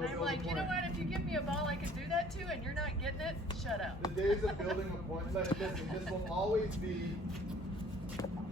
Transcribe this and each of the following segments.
And I'm like, you know what? If you give me a ball, I could do that too, and you're not getting it. Shut up. The days of building a point. But listen, this will always be.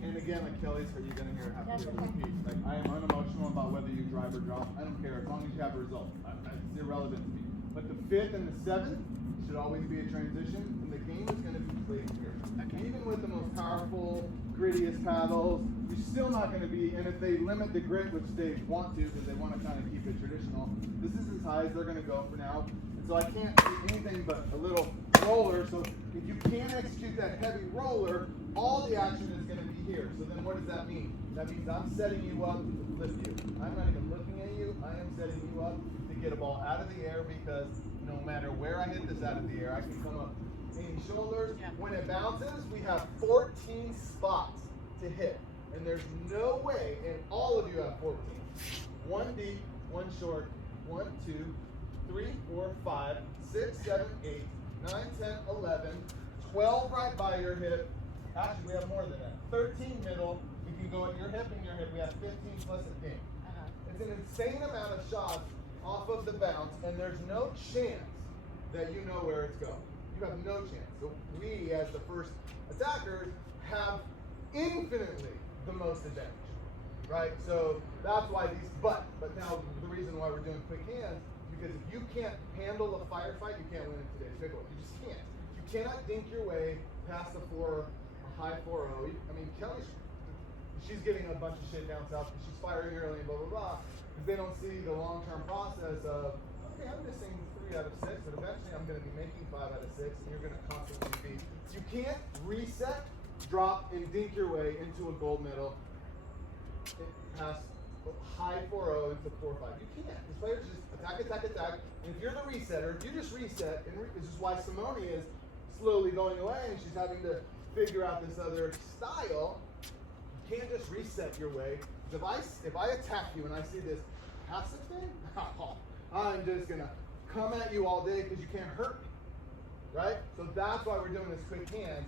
And again, like Kelly's, you're gonna hear it have to repeat. Like I am unemotional about whether you drive or drop. I don't care as long as you have a result. It's irrelevant to me. But the 5th and the 7th should always be a transition, and the game is gonna be played here. Okay. Even with the most powerful, grittiest paddles, you're still not gonna be. And if they limit the grit, which they want to, because they want to kind of keep it traditional, this is as high as they're gonna go for now. And so I can't do anything but a little roller. So if you can't execute that heavy roller, all the action is going to be here. So then what does that mean? That means I'm setting you up to lift you. I'm not even looking at you. I am setting you up to get a ball out of the air, because no matter where I hit this out of the air, I can come up any shoulders. Yeah. When it bounces, we have 14 spots to hit. And there's no way, and all of you have 14. 1 deep, 1 short, 1, 2, 3, 4, 5, 6, 7, 8, 9, 10, 11, 12 right by your hip. Actually, we have more than that. 13 middle. We can go at your hip and your hip. We have 15 plus a dink. It's an insane amount of shots off of the bounce, and there's no chance that you know where it's going. You have no chance. So we, as the first attackers, have infinitely the most advantage, right? So that's why these. But now the reason why we're doing quick hands, because if you can't handle a firefight, you can't win in today's pickleball. You just can't. You cannot dink your way past the floor. High 4-0. I mean, Kelly, she's getting a bunch of shit down south because she's firing early and blah, blah, blah. Because they don't see the long-term process of, okay, I'm missing 3 out of 6, but eventually I'm going to be making 5 out of 6, and you're going to constantly be. You can't reset, drop, and dink your way into a gold medal past high 4-0 into 4-5. You can't. These players just attack, attack, attack. And if you're the resetter, if you just reset, and this is why Simone is slowly going away, and she's having to figure out this other style. You can't just reset your way. If I attack you and I see this passive thing, I'm just gonna come at you all day because you can't hurt me, right? So that's why we're doing this quick hand.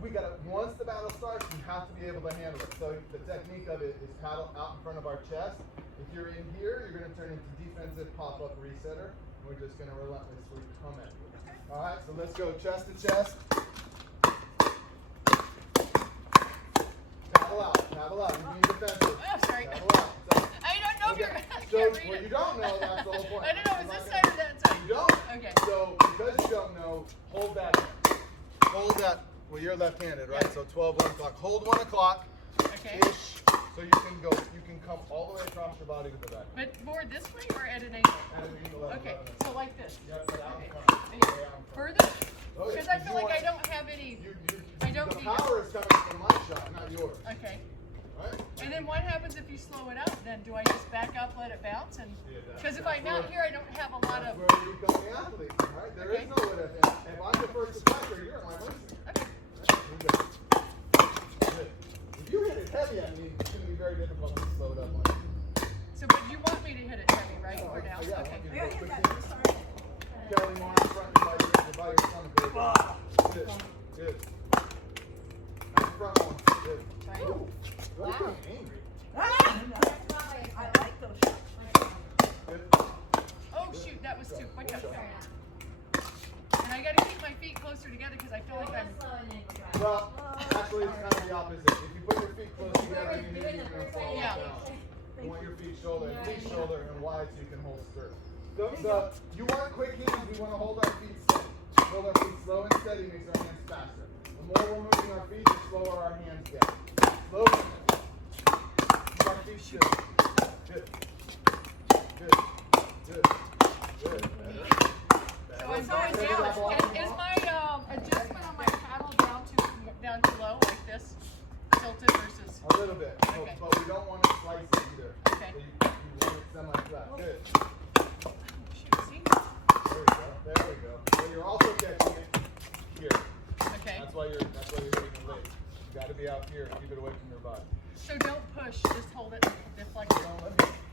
We gotta, once the battle starts, you have to be able to handle it. So the technique of it is paddle out in front of our chest. If you're in here, you're gonna turn into defensive pop-up resetter. We're just gonna relentlessly come at you. All right, so let's go chest to chest. Paddle out. You're being defensive. Oh, sorry. Paddle out. So, I don't know if you're. I so can't read what it. you don't know, that's the whole point. I don't know. Is this side or that side? You don't. Okay. So because you don't know, hold that. Hold that. Well, you're left-handed, right? Yeah. So 12, 1 o'clock. Hold 1 o'clock. Okay. Ish. So you can go. You can come all the way across your body to the back. But more this way or at an angle? At an angle. Okay. So like this. Yep. But out in Okay. front. Maybe Way out in front. further? Oh, yeah. Because I feel like I don't have any. I don't The need power is coming from my shot, not yours. Okay. Right? And then what happens if you slow it out? Then do I just back up, let it bounce, and because if I'm not here, I don't have a lot of. That's where you become the athlete, right? There is no what if. If I'm the first attacker, you're at my mercy. Okay. Good. If you hit it heavy at me, it's going to be very difficult to slow it up on you. So, but you want me to hit it heavy, right? Oh, For now? yeah, Okay. I want you to go quick in. Kelly, more in front and by your stomach. Good. Good. Nice front one. Good. Right. Ooh. Really getting angry. I like those shots. Good. Oh shoot, that was too quick up there. And I got to keep my feet closer together because I feel like I'm. Well, actually, it's kind of the opposite. If you put your feet close together, you need you're going to fall Yeah. down. You want your feet shoulder and wide so you can hold skirt. You want quick hands, we want to hold our feet steady. Hold our feet slow and steady makes our hands faster. The more we're moving our feet, the slower our hands get. Slow and steady. Keep our feet still. Good. Good. Good. Good. Better. So I'm going down. Is my adjustment on my paddle down too low, like this, tilted versus? A little bit. Okay. But we don't want to slice it either. Okay. So you want it semi-flat. Good. Shoot, see? There we go. There we go. So you're also catching it here. Okay. That's why you're getting it late. You got to be out here. Keep it away from your body. So don't push, just hold it, deflect it.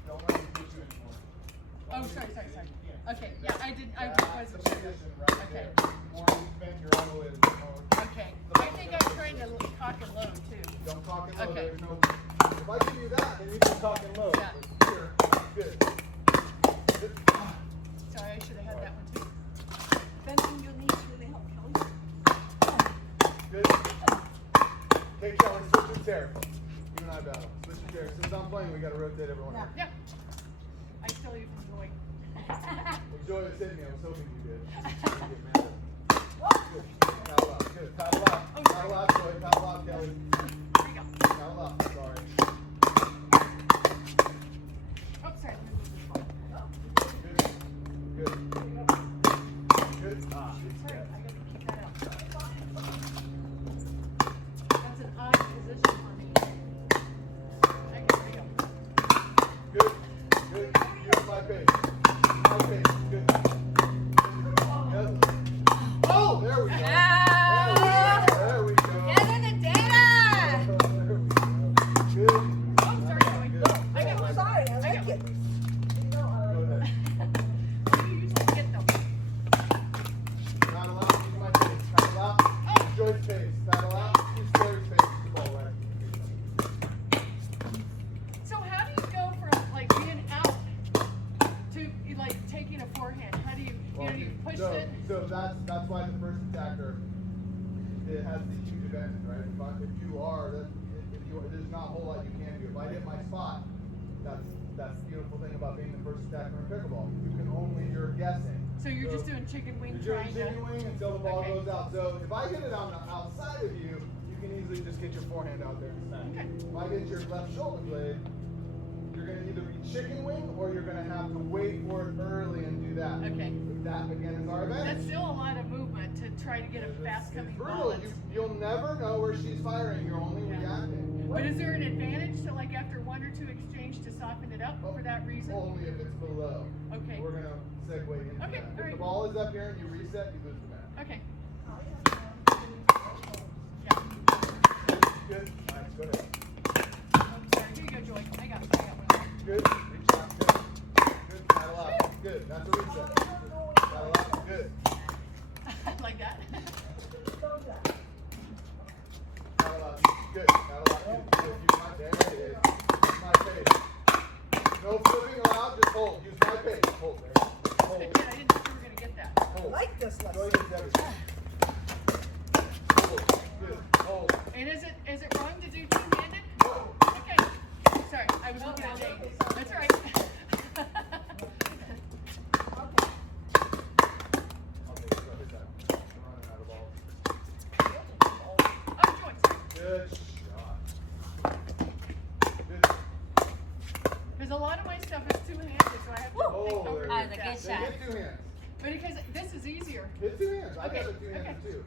Don't let me push you anymore. Oh, sorry. Okay, yeah, I That's the wasn't sure. position right Okay. there. The more you bend your elbow is, the more. Okay, I think I'm trying to cock and load too. Don't talk and load. Okay. There's no. If I give you that, then you can talk and load. Yeah. But here, good. Good. Hey, Kelly, switch your chair. You and I battle. Switch your chair. Since I'm playing, we gotta rotate everyone. Yeah. Yeah. I still even enjoy. Well, Joy was hitting me. I was hoping you did. Good. Paddle out. Good. Paddle out. Paddle out, Joy. Paddle out, Kelly. There you go. Paddle out. Sorry. Oh, sorry. Let me move this one. Good. Good. Ah, Sorry, I gotta keep that out. That's an odd position for me. Okay, there you go. good. Good. Use my pace. My pace. Good. Yes. Oh, there we go. There we go. Get in the data! There we go. Good. Oh, sorry, Joey. Good. I got one. Sorry, I like it. Go ahead. What do you usually get though? Paddle out. Use my pace. Paddle out. Use Joy's pace. Paddle out. Use Terry's pace. Use the ball right. So how do you go from like being out to like taking a forehand? How do you, you push so, it? So that's why the first attacker, it has the huge advantage, right? If you are, there's not a whole lot you can do. If I hit my spot, that's the beautiful thing about being the first attacker in pickleball. You're guessing. So you're just doing chicken wing You're trying doing to. chicken wing until the ball Okay. goes out. So if I hit it on the outside of you, you can easily just get your forehand out there and smack. Okay. If I get your left shoulder blade, you're going to either be chicken wing or you're going to have to wait for it early and do that. Okay. That again is our advantage. That's still a lot of movement to try to get a fast It's coming brutal. ball. It's- You'll never know where she's firing. You're only Yeah. reacting. But is there an advantage to like after one or two exchange to soften it up for that reason? Only if it's below. Okay. We're gonna segue into Okay, that. If alright. the ball is up here and you reset, you lose the match. Okay. Good. Nice. Go ahead. Oh, sorry. Here you go, Joy. I got one. Good. Reach out. Good. Good. Paddle out. Good. That's a reset. Paddle out. Good. Like that. Paddle out. Good. Paddle out. Good. Good. Use my there it is. Use my pace. No flipping around. Just hold. Use my pace. Hold there. Hold. Again, I didn't think you were gonna get that. I Hold. like this Joy lesson. gets everything. Hold. Good. Hold. And is it wrong to do two-handed? Okay. Sorry, I was looking at Dayne. That's all right. Okay, so hit that. I'm running out of balls. Oh, Joy, sorry. Good shot. Good. Because a lot of my stuff is two-handed, so I have to Oh, think there over it That is. was a that. good Then shot. hit two hands. But because this is easier. Hit two hands. I Okay, got a two handed okay. too.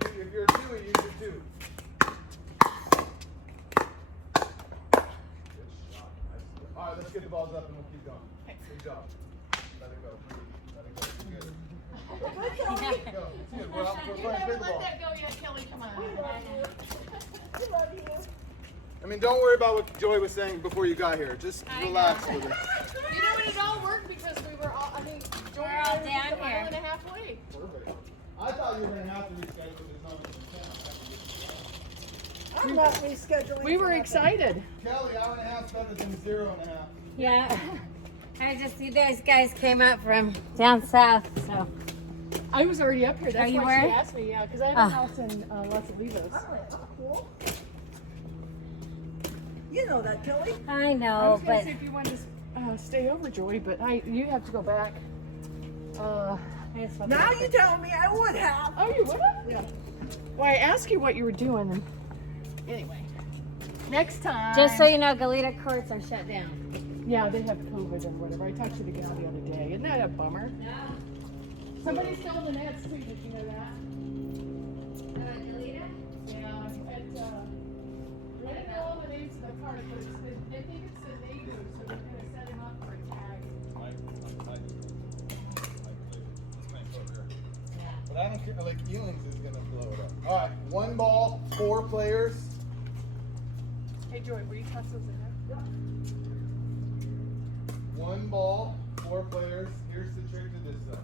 If you're a two, use your two. Good shot. Nice. All right, let's get the balls up and we'll keep going. Okay. Good job. Let it go. Let it go. It's good. Good, Kelly. Go. It's good. We're You playing haven't let pickleball. that go yet, Kelly. Come on. We love you. I mean, don't worry about what Joy was saying before you got here. Just I relax know. with it. You know what? It all worked because we were all. I mean, Joy We're and all I were just down a mile here. and a half away. Perfect. I thought you were going to have to reschedule this moment. I'm not rescheduling. We were for nothing. excited. Kelly, hour and a half better than 0.5. Yeah. I just see those guys came up from down south, so I was already up here. That's Oh, you why she were? asked me. Yeah, because I have a Oh. house in Los Olivos. Oh, cool. You know that, Kelly. I I know, was gonna but see if you wanted to stay over, Joy, but you have to go back. I just want Now to- you tell me I would have. Oh, you would have? Yeah. Well, I asked you what you were doing, and anyway, next time. just so you know, Goleta courts are shut down. Yeah, they have COVID and whatever. I talked to the gal the other day. Isn't that a bummer? No. Somebody stole the nets too. Did you know that? Goleta? Yeah, I didn't know all the names of the cards, but I think it's the neighbor, so they're gonna set him up for a tag. But I don't care. Like, Elings is going to blow it up. All right, 1 ball, 4 players. Hey, Joy, will you toss those in there? 1 ball, 4 players. Here's the trick to this though.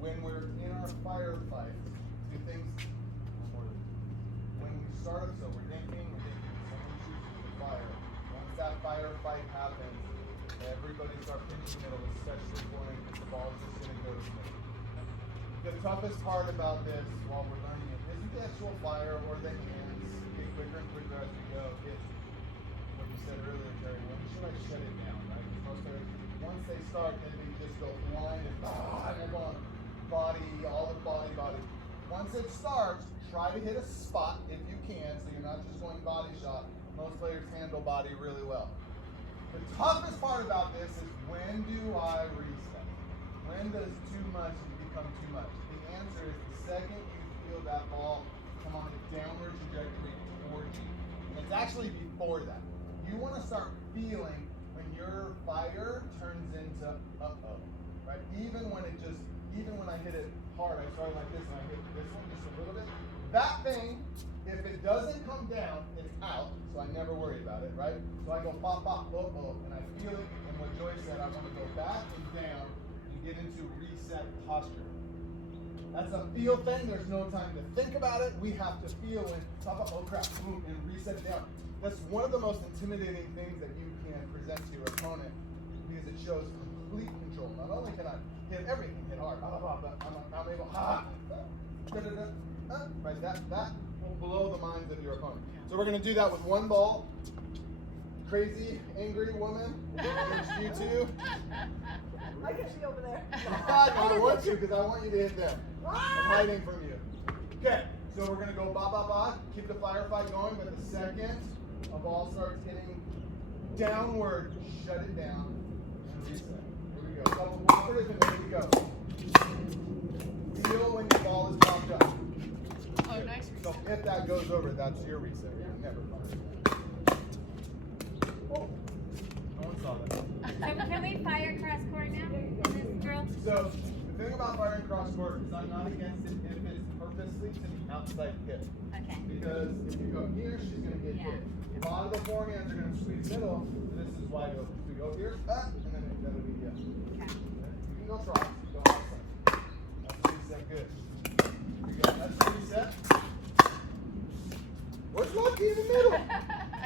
When we're in our firefight, do things when we start, so we're thinking, someone chooses the fire. Once that firefight happens, everybody's our pinch middle, especially when the ball's just gonna go to me. The toughest part about this while we're learning it isn't the actual fire or the hands get quicker and quicker as we go. It's what you said earlier, Terry. When should I shut it down, right? Because most players, once they start, then they just go blind and move on. Body, all the body. Once it starts, try to hit a spot if you can, so you're not just going body shot. Most players handle body really well. The toughest part about this is when do I reset? When does too much become too much? The answer is the second you feel that ball come on a downward trajectory towards you. And it's actually before that. You want to start feeling when your fire turns into uh-oh, right? Even when I hit it hard, I started like this and I hit this one just a little bit. That thing, if it doesn't come down, it's out, so I never worry about it, right? So I go pop, pop, and I feel it, and what Joyce said, I want to go back and down and get into reset posture. That's a feel thing, there's no time to think about it. We have to feel and pop up, oh crap, boom, and reset it down. That's one of the most intimidating things that you can present to your opponent because it shows complete control. Not only can I hit everything, hit hard, but I'm able, right, that will blow the minds of your opponent. So we're going to do that with one ball. Crazy, angry woman, against you two. I can see over there. I don't want you because I want you to hit them. I'm hiding from you. Okay, so we're going to go ba. Keep the firefight going, but the second a ball starts hitting downward, shut it down and reset. Here we go. Double cooperative and here we go. Feel when your ball is popped up. Oh, nice reset. So if that goes over, that's your reset. You're never fire. Oh, no one saw that. So can we fire cross court now? This girl? So the thing about firing cross court is I'm not against it if it's purposely to the outside hit. Okay. Because if you go here, she's going to get hit. A lot of the forehands are going to squeeze middle, so this is wide open. So we go here, and then that'll be yes. Okay. You can go cross, go outside. That's reset, good. Here we go, that's reset. Where's Lucky in the middle? I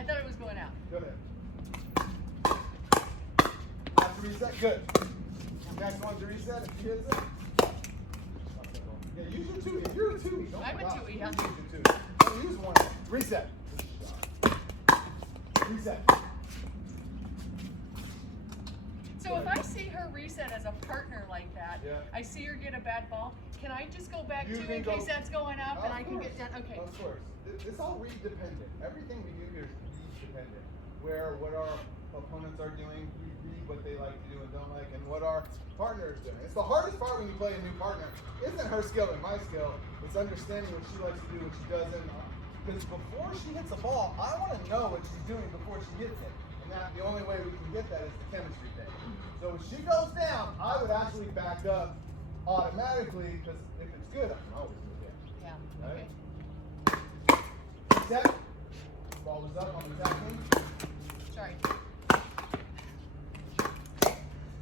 thought it was going out. Go ahead. That's reset, good. Next one's a reset, if she hits it. Yeah, use your two. If you're a two, don't I'm a stop. two-y, yeah. Use your two. Don't use one. Reset. Reset. So if I see her reset as a partner like that, Yeah. I see her get a bad ball, can I just go back You too can in go- case that's going up and Of I can course. get down? Okay. Of course. It's all read dependent. Everything we do here is read dependent. What our opponents are doing, we read what they like to do and don't like, and what our partner is doing. It's the hardest part when you play a new partner. Isn't her skill and my skill. It's understanding what she likes to do, what she doesn't. Because before she hits a ball, I want to know what she's doing before she hits it. And that the only way we can get that is the chemistry thing. So when she goes down, I would actually back up automatically because if it's good, I can always go down. Yeah. Right? Okay. Set. Ball is up on the attacking. Sorry.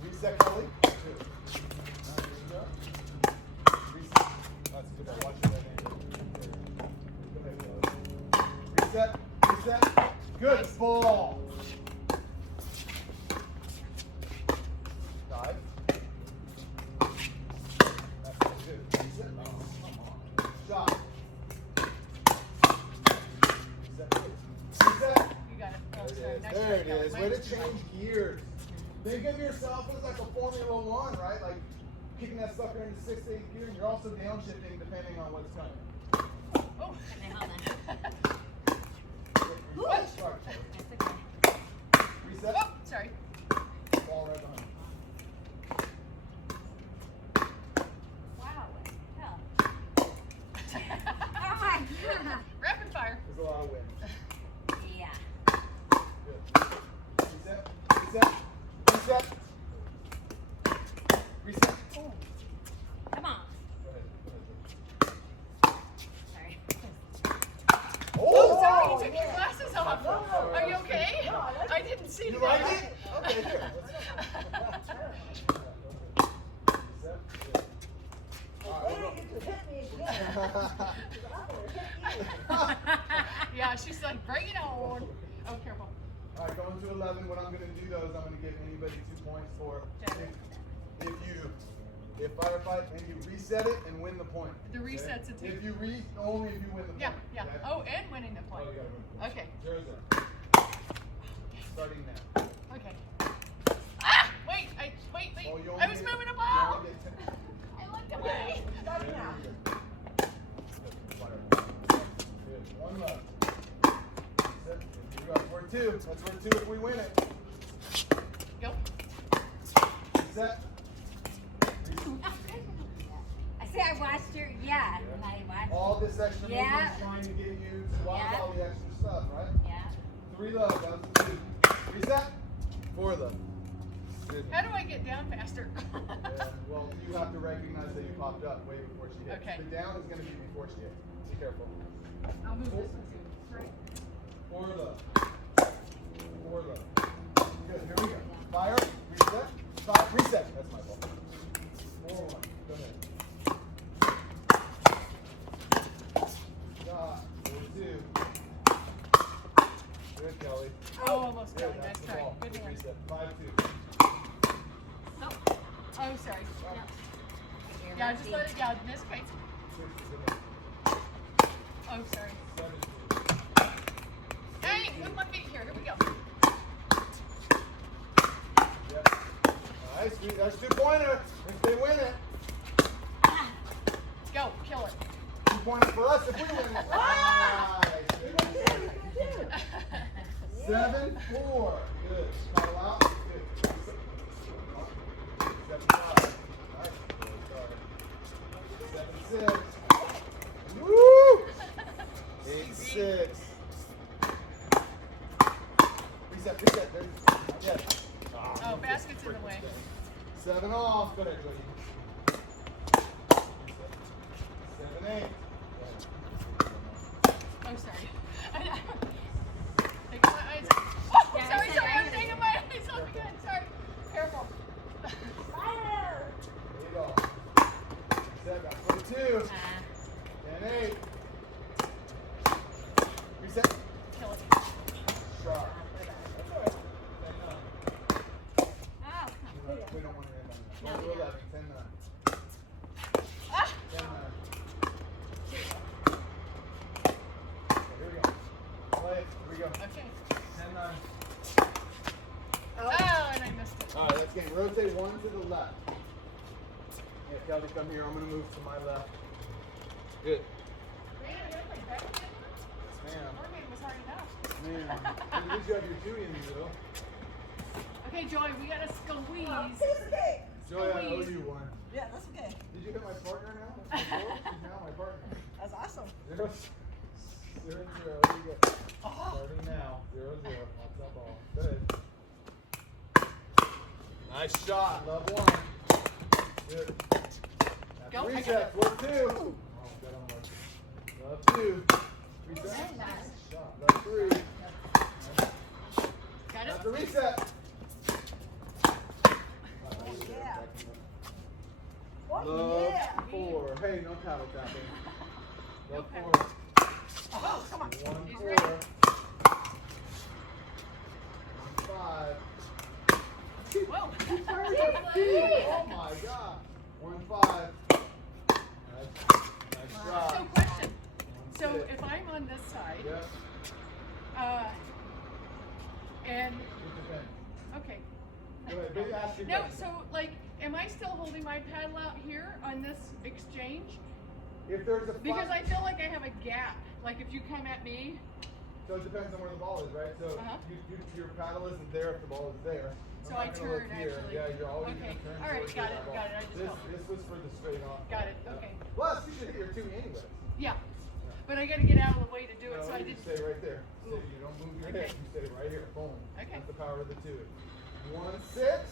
Reset, Kelly. Two. Now, here we go. Reset. That's good. Watch your right hand. Go ahead, Kelly. Reset. Reset. Good ball. Dive. That's good. Reset. Oh, come on. Shot. Reset. Good. Reset. You got it. Oh, There sorry. it is. Nice There it try, Kelly. is. Way Mine to was too much. change gears. Think of yourself as like a Formula One, right? Like kicking that sucker into 6th, 8th gear, and you're also downshifting depending on what's coming. Oh. Okay, hold on. Reset. Start. That's okay. Reset. Oh, sorry. Ball right behind. Wow, what the hell? Oh my god. Rapid fire. There's a lot of wind. Yeah. Good. Reset. Reset. Reset. Reset. Ooh. Come on. Go ahead. Go ahead. Sorry. Oh, sorry. You took your glasses off. No. Are you okay? No, I like I didn't see You that. like it? Okay, here. Reset. Good. All right, Hey, we'll go. you just hit me again. I'm gonna hit you. Yeah, she's like, bring it on. Oh, careful. All right, going to 11. What I'm going to do though is I'm going to give anybody 2 points for if you if Firefight, and you reset it and win the point. The reset's a two. If you only if you win the point. Yeah, yeah. Okay? Oh, and winning the point. Oh, you gotta win the point. Okay. 0-0. Starting now. Okay. Ah! Wait. Oh, you I only was get- moving a you ball. only get 10. I looked away. Starting now. Good. One left. That's it. Here we go. We're two. That's worth two if we win it. Go. Set. I see I watched your, yeah. And I watched. All this extra Yeah. movement's trying to get you to watch Yeah. all the extra stuff, right? Yeah. 3 love. That was the 2. Reset. 4 love. Good. How do I get down faster? Yeah, well, you have to recognize that you popped up way before she hit. Okay. The down is going to be before she hit. Be careful. I'll move this one too. Right. 4 love. 4 love. Good. Here we go. Fire. Reset. Stop. Reset. That's my fault. 4-1. Go ahead. Stop. 4-2. Good, Kelly. Oh, almost Good. got it. That's Nice the try. ball. Good hand. Reset. 5-2. Oh, sorry. Yeah, just let it down. This way. 6-2. Oh, sorry. 7-2. Hey, move my feet here. Here we go. Yep. Nice. That's 2-pointer. If they win it. Go. Kill it. 2 points for us if we win it. Nice. 7-4. Good. Paddle out. Good. 7-5. Nice. 7-6. Woo! 8-6. Reset. There's, yes. Oh, basket's in the way. 7 off. Go ahead, Jody. 7-8. Oh, sorry. Take my eyes. Oh, Yeah, sorry. I said I'm I- taking my eyes off again. Sorry. Careful. Fire! There you go. Reset. Got 22. 10-8. Reset. Kill it. Sharp. That's all right. 10-9. Oh, We don't want to end on that. No, Go to we 11. 10-9. Ah! 10-9. Okay, here we go. Play it. Here we go. Okay. 10-9. Oh, and I missed it. All right, let's game. Rotate 1 to the left. Yeah, Kelly, come here. I'm going to move to my left. Good. Man, I gotta play basketball. Yes, ma'am. Mermaid was hard enough. Man. At least you have your 2 in you, though. Okay, Joy, we gotta squeeze. It's okay. Joy, I owe you one. Yeah, that's okay. Did you hit my partner now? She's now my partner. That's awesome. 0-0. Here you go. Oh. Starting now. 0-0. Watch that ball. Good. Nice shot. Love 1. Good. Go. I Reset. got Love 2. Oh, good on Love 2. Reset. Nice shot. Love 3. Got Got it? the reset. Yeah. Oh, Love yeah. 4. Hey, no paddle tapping. Love No 4. Oh, come on. 1-4. He's ready. 1-5. Whoa. Oh my God. 1-5. Nice So, shot. question. So, 1-6. if I'm on this side, Yeah. and, It depends. okay. Go ahead. Maybe ask your No, question. so, like, am I still holding my paddle out here on this exchange? If there's a Because I feel like I have a gap. Like, if you come at me, so it depends on where the ball is, right? So your paddle isn't there if the ball is there. So I'm I not gonna look turn, here. actually. Yeah, you're always Okay. gonna turn. All right, towards got your it, ball. got it. I just felt- This was for the straight off. Got it, Yeah. okay. Plus, you should hit your 2 anyway. yeah. But I gotta get out of the way to do it, so I you didn't. stay right there. Ooh. You don't move your Okay. head. You stay right here. Boom. Okay. That's the power of the 2. 1-6.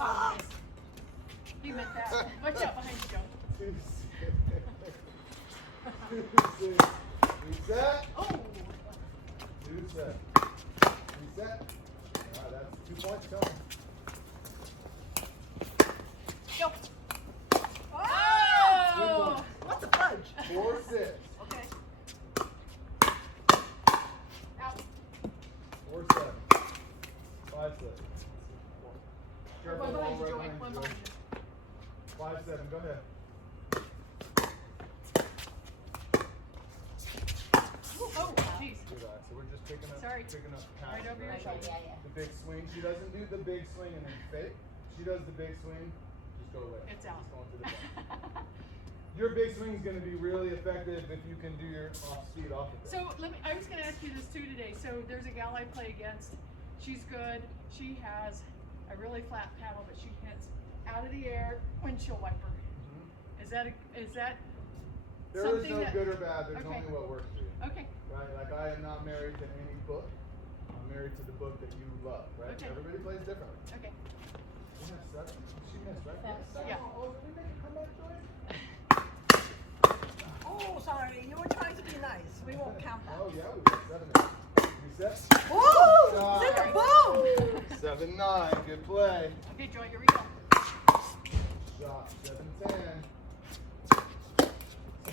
Oh, he meant that. Watch out behind you, Joe. 2-6. 2-6. Reset. Oh. 2-7. Reset. Alright, that's 2 points coming. Go. Oh! Oh. What the fudge? 4-6. Okay. Out. 4-7. 5-6. Careful, One behind you, right Joy. behind One you, behind you. 5-7, go ahead. Oh, jeez. Do that. So we're just picking up Sorry. past Right over your shoulder. the big swing. She doesn't do the big swing and then fake. She does the big swing, just go away. It's out. Just going to the back. Your big swing is going to be really effective if you can do your off speed off of it. So I was going to ask you this too today. So there's a gal I play against. She's good. She has a really flat paddle, but she hits out of the air windshield wiper. Is that There is something no that, good or bad. There's okay. only what works for you. Okay. Right? Like I am not married to any book. I'm married to the book that you love. Right? Okay. Everybody plays differently. Okay. You have 7. She missed, right? Yeah. Oh, did we make a comeback, Joy? Oh, sorry. You were trying to be nice. We won't count that. Oh yeah, we got 7. Reset. Boom! Shot. Zip, boom! 7-9. Good play. Okay, Joy, here we go. Shot. 7-10.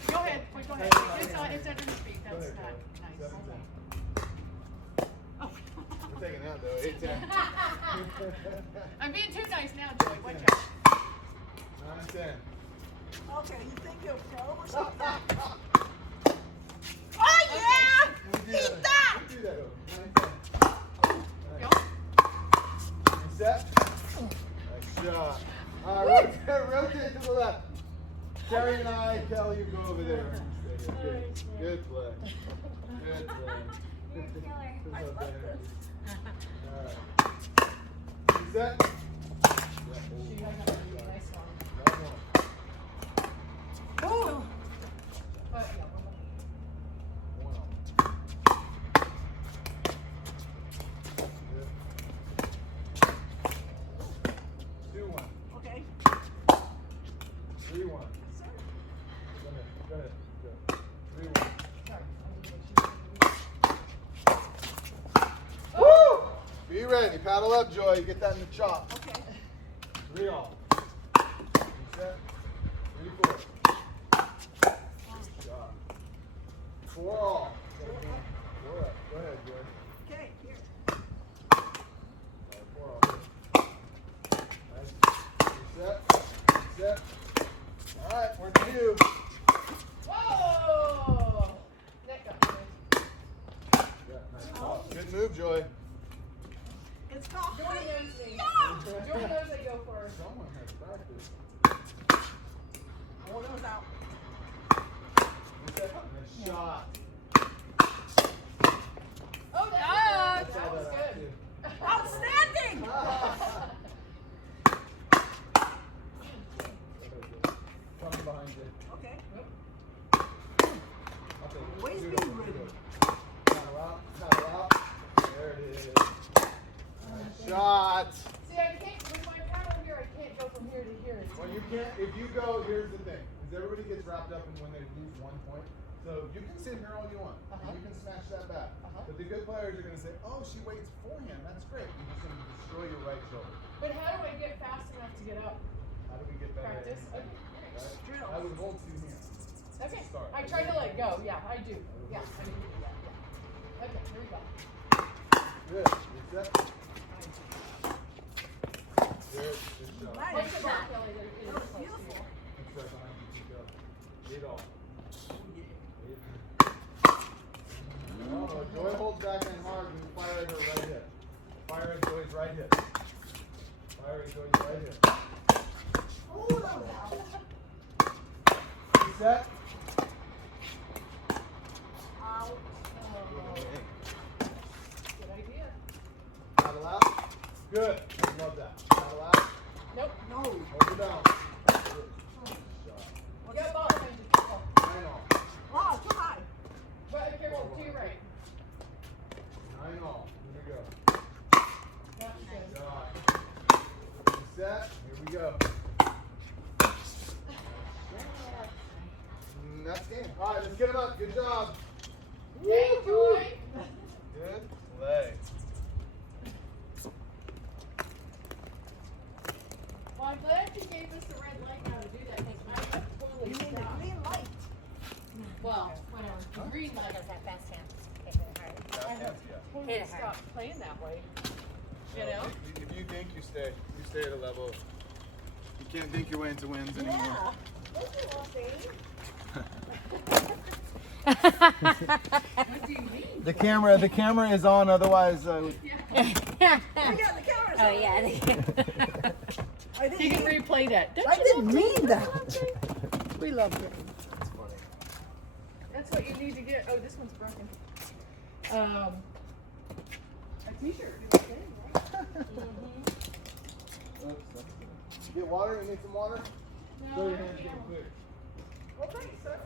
Go ahead. Wait, go ahead. It's under the speed. Go That's ahead, not Joy. nice. 7-10. Oh. We're taking that though. 8-10. I'm being too nice now, Joy. Watch out. 9-10. Okay, you think you're pro or something? Oh, yeah! Eat that! We do that though. 9-10. Go. Reset. Nice shot. Alright, rotate to the left. Terry and I, Kelly, you go over there. Good play. Good play. You're a killer. I love this. Alright. Reset. Boom! Okay. 3-1. Go ahead. Go. 3-1. Woo! Be ready. Paddle up, Joy. You get that in the chop. Okay. 3-all. Reset. 3-4. Shot. 4-all. 4 up. Go ahead, Joy. Okay, here. 4-all. Nice. Reset. Reset. All right, we're due. Whoa! That got good. Yeah, nice ball. Good move, Joy. It's called Joy knows me. Yeah! Joy knows I go for it. Someone has practice. Oh, that was out. Reset. Nice shot. Oh, that I was saw good. That was out good. too. Outstanding! Coming behind you. Okay. Okay. Always Dude, be dude. ready. Paddle out. Paddle out. There it is. Nice shot. See, I can't, with my paddle here, I can't go from here to here. Well, you can't, if you go, here's the thing, is everybody gets wrapped up in when they lose 1 point. So you can sit here all you want, and you can smash that back. But the good players are going to say, oh, she waits forehand, that's great. You're just going to destroy your right shoulder. But how do I get fast enough to get up? How do we get better at Practice? it? Okay. Right? I would hold 2 hands. Okay. Start. I try to let go. Yeah, I do. Yeah, I do. Yeah. Okay, here we go. Good. Reset. Good. Good shot. Nice. What's the back, Kelly? That That was beautiful. Keep that behind you. Keep going. 8-all. Oh, Joy holds back in hard and fire at her right hip. Fire at Joy's right hip. Fire at Joy's right hip. Oh, that was out. Reset. Out. Good idea. Paddle out. Good. I love that. Paddle out. Nope. No. Hold it down. Good shot. Get ball behind you. Oh. 9-all. Wow, too high. But careful, to your right. 9-all. Here we go. That's good. Shot. Reset. Here we go. That's game. All right, let's get him up. Good job. Yay, Joy. Good play. Well, I'm glad you gave us the red light now to do that because I would totally You mean the stop. green light? Well, whatever. The green light. Does that fast hand? Hit it hard. I have Yeah. totally Hit it hard. stopped playing that way. You know? If you think, you stay. You stay at a level. You can't think your way into wins anymore. Yeah. This is what What do you mean? The camera is on. Otherwise, I got the cameras Oh on. yeah. I didn't You can mean, replay that. Don't I you didn't love mean Dayne? that. We love you. it's funny. That's what you need to get. Oh, this one's broken. A t-shirt. Oops, that's good. You get water? You need some water? No, Show your I hands don't real know. quick. Well, thanks, sir.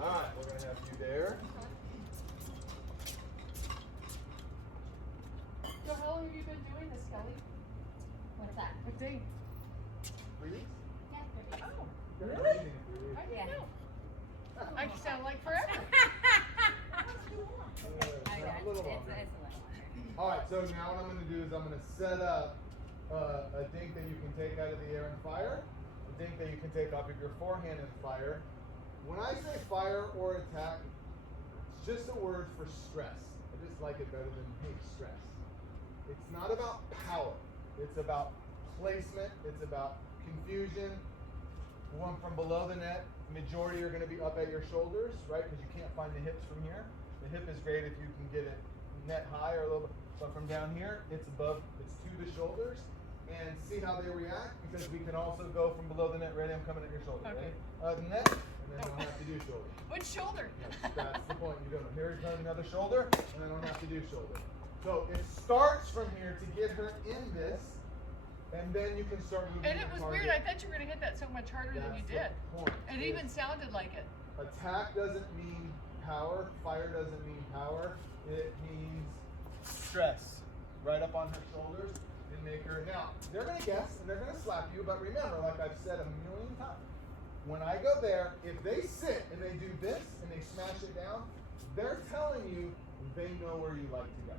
Alright, we're gonna have you there. So how long have you been doing this, Kelly? What's that? With Dayne? 3 weeks? Yeah, pretty. Oh, Really? I didn't Yeah. know. I sound like forever. I know, A little it's longer. a little longer. Alright, so now what I'm gonna do is I'm gonna set up a dink that you can take out of the air and fire, a dink that you can take off of your forehand and fire. When I say fire or attack, it's just a word for stress. I just like it better than hey, stress. It's not about power. It's about placement. It's about confusion. One from below the net, majority are going to be up at your shoulders, right? Because you can't find the hips from here. The hip is great if you can get it net high or a little bit. But from down here, it's above, it's to the shoulders. And see how they react, because we can also go from below the net. Ready? I'm coming at your shoulder. Okay. Ready? Net, and then I don't have to do shoulder. Which shoulder? That's the point. You don't know. Here comes another shoulder, and I don't have to do shoulder. So it starts from here to get her in this, and then you can start moving. And it your was weird. target. I thought you were going to hit that so much harder than you That's did. the point. It even sounded like it. Attack doesn't mean power. Fire doesn't mean power. It means stress. Right up on her shoulders and make her. Now, they're going to guess and they're going to slap you, but remember, like I've said a million times, when I go there, if they sit and they do this and they smash it down, they're telling you they know where you like to go.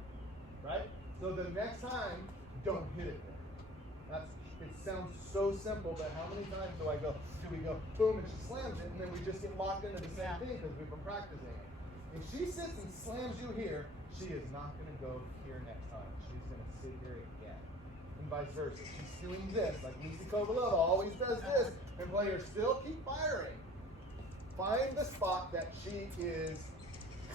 Right? So the next time, don't hit it there. It sounds so simple, but how many times do we go, boom, and she slams it, and then we just get locked into the same Yeah. thing because we've been practicing it. If she sits and slams you here, she is not going to go here next time. She's going to sit here again. And vice versa. She's doing this, like Lucy Kovalova always does this, and players still keep firing. Find the spot that she is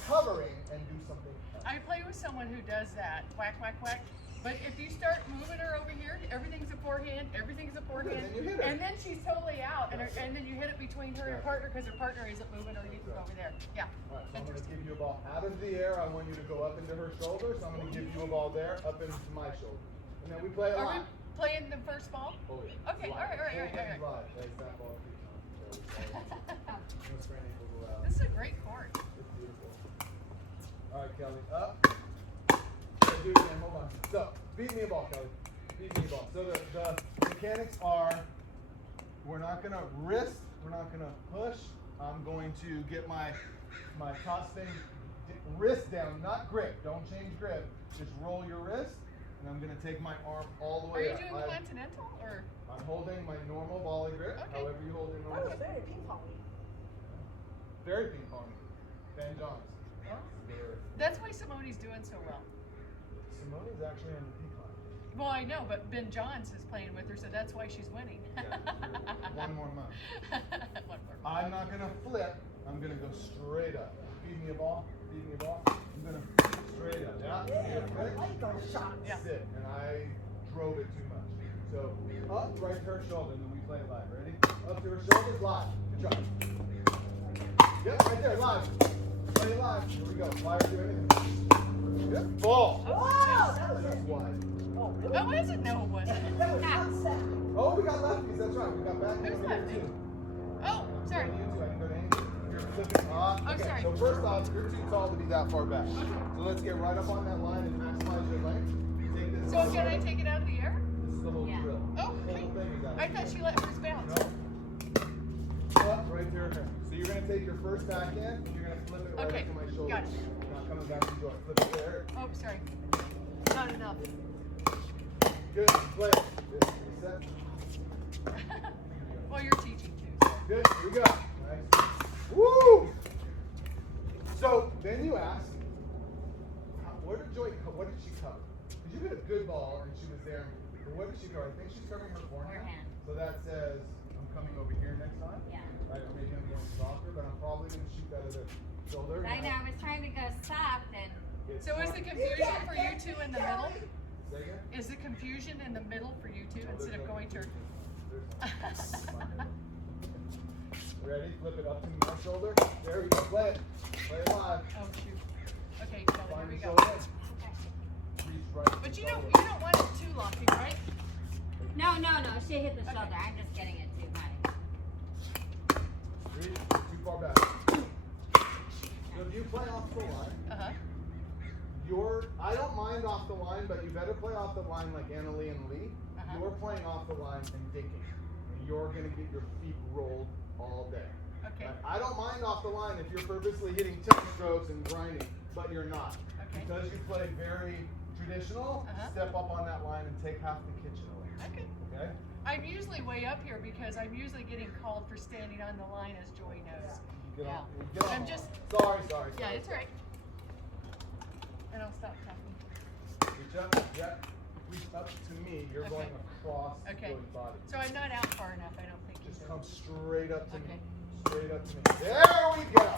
covering and do something else. I play with someone who does that. Whack, whack, whack. But if you start moving her over here, everything's a forehand, everything's a forehand. then you hit her. And then she's totally out, and then you hit it between her and her partner because her partner isn't moving or he's over there. Yeah. All right, so I'm going to give you a ball out of the air. I want you to go up into her shoulder. So I'm going to give you a ball there, up into my shoulder. And then we play a Are we lot. playing the first ball? Oh, yeah. Okay, Live. all right. Whole thing's live. That's that ball keeps on. So, no sprain ankles allowed. This is a great court. It's beautiful. All right, Kelly, up. Okay, do it again. Hold on. So, beat me a ball, Kelly. Beat me a ball. So the mechanics are, we're not gonna wrist. We're not gonna push. I'm going to get my top spin wrist down, not grip. Don't change grip. Just roll your wrist, and I'm gonna take my arm all the Are way you up. doing continental or? I'm holding my normal volley grip, Okay. however you hold your That normal. was very ping pong. Very ping pong. Ben Johns. Very. That's why Simone's doing so well. Simone's actually on the decline. Well, I know, but Ben Johns is playing with her, so that's why she's winning. Yeah, one more month. One more. I'm not gonna flip. I'm gonna go straight up. Feed me a ball. Feed me a ball. I'm gonna straight up. Yeah. Yeah, Ready? I like those shots. Yeah. Sit. And I drove it too much. So up, right to her shoulder, and then we play it live. Ready? Up to her shoulders, live. Good job. Yep, right there, live. Play it live. Here we go. Fire, do anything. Good ball. Wow, that was That's it. wide. Oh, really? Oh, is it? No, it wasn't. That was not set. Oh, we got lefties. That's right. We got back. Who's lefty? Oh, sorry. You too. I can go to anything. You're flipping. Oh, Okay. sorry. So first off, you're too tall to be that far back. So let's get right up on that line and maximize your length. Take this. So can I take it out of the air? This is the whole Yeah. drill. Oh, The okay. whole thing is out. I thought she let hers bounce. No. Up right there. So you're gonna take your first backhand. You're gonna flip it right Okay, into my shoulder. got it. Now coming back to joy. Flip it there. Oh, sorry. Not enough. Good. Play. Good. Reset. Well, you're teaching too. So. Good. Here we go. Nice. ball and she was there. What did she go? I think she's covering her forehand. Forehand. So that says I'm coming over here next time. Yeah. Right, or maybe I'm going softer, but I'm probably going to shoot that at the shoulder. I know, I was trying to go soft and It's So is the hard. confusion for you two in the middle? Say again? Is the confusion in the middle for you two Oh, instead of there's no going to? confusion. Ready? Flip it up to my shoulder. There we go. Play it. Play it live. Oh shoot. Okay, Kelly, here Find we the go. shoulder. Reach right to But the you shoulder. don't want it too lofty, right? no, she hit the shoulder. I'm just getting it too high. Reach too far back. So if you play off the line, Uh-huh. I don't mind off the line, but you better play off the line like Annalie and Lee. Uh-huh. You're playing off the line and digging. And you're going to get your feet rolled all day. Okay. Right? I don't mind off the line if you're purposely hitting 10 strokes and grinding, but you're not. Okay. Because you play very traditional, Uh-huh. step up on that line and take half the kitchen away. Okay. Okay? I'm usually way up here because I'm usually getting called for standing on the line, as Joy knows. Get Yeah. on. Get on I'm the just- line. Sorry. Yeah, it's all right. And I'll stop tapping. Reach up, reach up to me. You're Okay. going across Okay. Joey's body. So I'm not out far enough, I don't think. Just you come do. straight up to Okay. me. Straight up to me. There we go.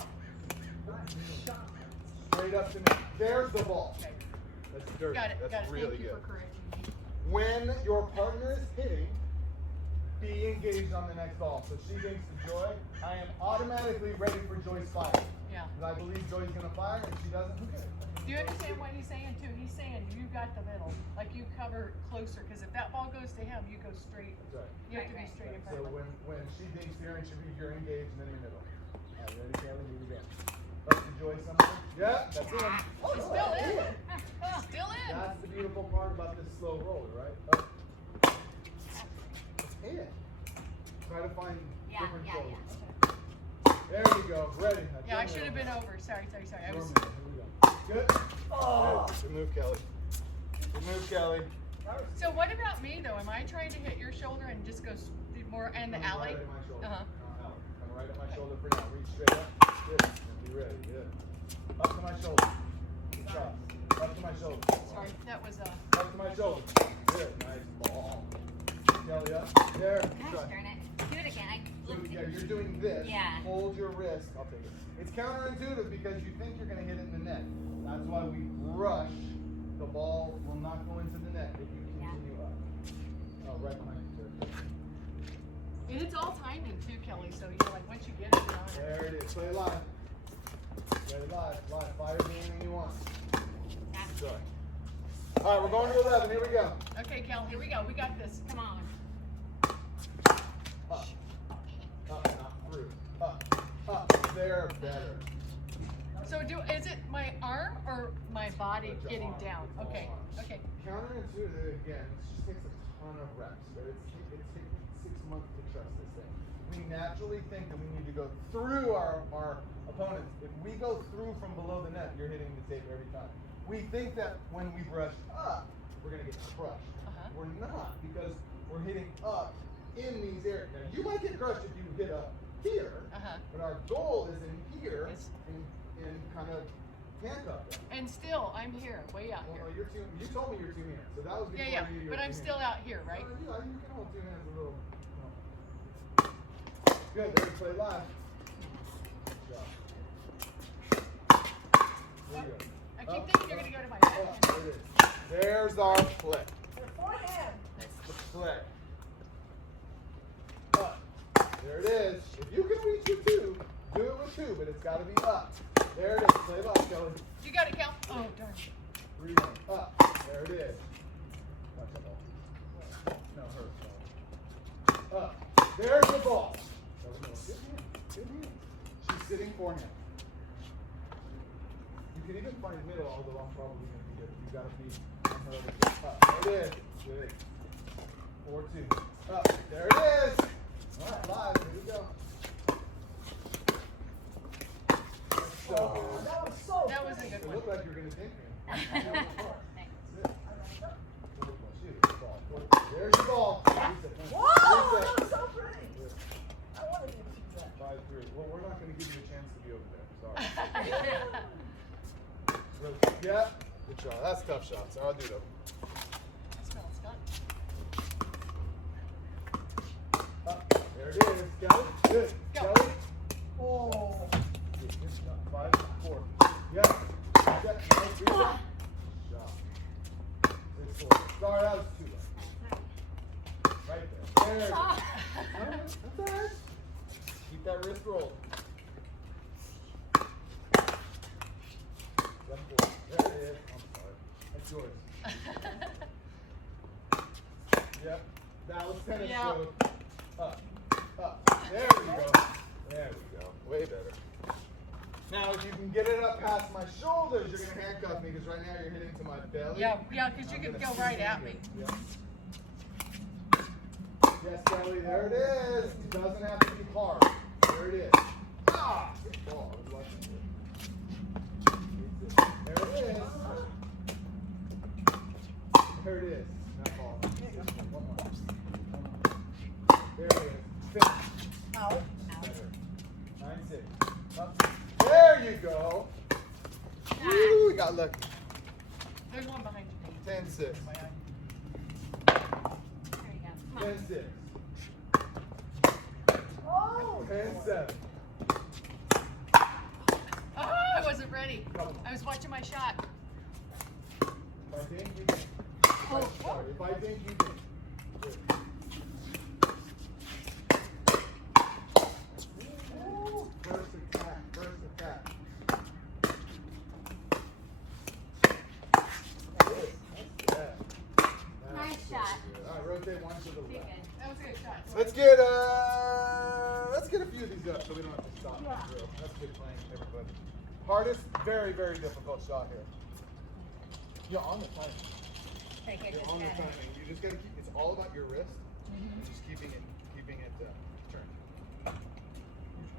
Straight up to me. There's the ball. Okay. That's dirty. Got it. That's really Thank you good. for correcting me. When your partner is hitting, be engaged on the next ball. So she thinks to Joy, I am automatically ready for Joy's fire. Yeah. Because I believe Joy's going to fire, and she doesn't. Who cares? Do you understand what he's saying too? He's saying you got the middle, like you cover closer, because if that ball goes to him, you go straight. That's right. You have to be Right. straight in front So of him. when she thinks here, and you're engaged in the middle. All right, ready, Kelly? Here we go. Up to Joy somewhere. Yeah, that's in. It's still in. Still in. That's the beautiful part about this slow roller, right? Up. It's in. Try to find different shoulders. There you go. Ready. That's Yeah, I your should have middle. been over. Sorry. I Your was. middle. Here we go. Good. Oh. Good. Good move, Kelly. Good move, Kelly. So what about me though? Am I trying to hit your shoulder and just go more in the Coming alley? Right at my shoulder. Uh-huh. Out. Come right at my shoulder for now. Reach straight up. Good. Be ready. Good. Up to my shoulder. Good shot. Up to my shoulder. Sorry, that was Up to my shoulder. Good. Nice ball. Kelly up. There. Good Gosh shot. darn it. Do it again. So, yeah, you're doing this. Yeah. Hold your wrist. I'll take it. It's counterintuitive because you think you're going to hit it in the net. That's why we rush. The ball will not go into the net if you continue up. Oh, right behind you, sir. and it's all timing too, Kelly. So you're like once you get it, you're on it. There it is. Play live. Play live. Live. Fire anything you want. Sorry. All right, we're going to 11. Here we go. Okay, Kel, here we go. We got this. Come on. Up. Up, not through. Up. There, better. So is it my arm or my body It's your getting arm. down? It's all Okay. arms. Okay. Counterintuitive again. This just takes a ton of reps. But it's taken 6 months to trust this thing. We naturally think that we need to go through our opponents. If we go through from below the net, you're hitting the tape every time. We think that when we brush up, we're gonna get crushed. Uh-huh. We're not, because we're hitting up in these areas. Now you might get crushed if you hit up here, Uh-huh. but our goal is in here Yes. and kind of handcuff them. And still, I'm here, way out Well, here. no, you told me you're 2 hands, so that was before Yeah. you. But I'm still out here, right? You can hold 2 hands a little. Good, there you play live. Good job. There you go. I keep Up, thinking you're up, gonna go to my up, back. there it is. There's our play. Your forehand. The play. Up. There it is. If you can reach your 2, do it with 2, but it's got to be up. There it is. Play live, Kelly. You got it, Kel? Oh, darn. 3, 1. Up. There it is. Watch that ball. No, her. Up. There's the ball. Good hand. Good hand. She's sitting forehand. You can even find middle, although I'm probably going to be good. You got to be on her over here. Up. There it is. Good. 4-2. Up. There it is. All right, live. Here we go. That's so Oh, good. that was so That was a pretty. good It one. looked like you were going to dink me. Thanks. That's it. There's your ball. Whoa, that was so pretty. I wanted you to do that. 5-3. Well, we're not going to give you a chance to be over there. Sorry. Yeah. Good shot. That's tough shots. I'll do them. There it is. Kelly. Good. Go. Kelly. Oh. 5, 4. Yes. Reset. Nice. Reset. Shot. It's 4. Sorry, that was too late. Right there. There it is. That's all right. Keep that wrist rolled. Left 4. There it is. I'm sorry. That's yours. Yep. That was tennis Yep. stroke. Up. Up. There we go. There we go. Way better. Now, if you can get it up past my shoulders, you're going to handcuff me because right now you're hitting to my belly. Yeah, because you could go right at me. Yep. Yes, Kelly, there it is. It doesn't have to be hard. There it is. Ah! Good ball. I was watching it. There it is. There it is. That ball. One more. There it is. Finish. Out. Better. 9-6. Up. There you go. Woo, we got lucky. There's one behind you. 10-6. There you go. Come on. 10-6. Oh. 10-7. Oh, I wasn't ready. I was watching my shot. If I think you can. Oh, Sorry, if I think you can. Good. Ooh, first attack, first attack. Good. That's Nice good. shot. All right, rotate one to the Be left. good. that was a good shot. Let's get a few of these up so we don't have to stop. Yeah. That's good playing, everybody. Hardest, very, very difficult shot here. You're on the timing. Take it, You're just on the got it. timing. You just gotta keep. It's all about your wrist. And just keeping it turned.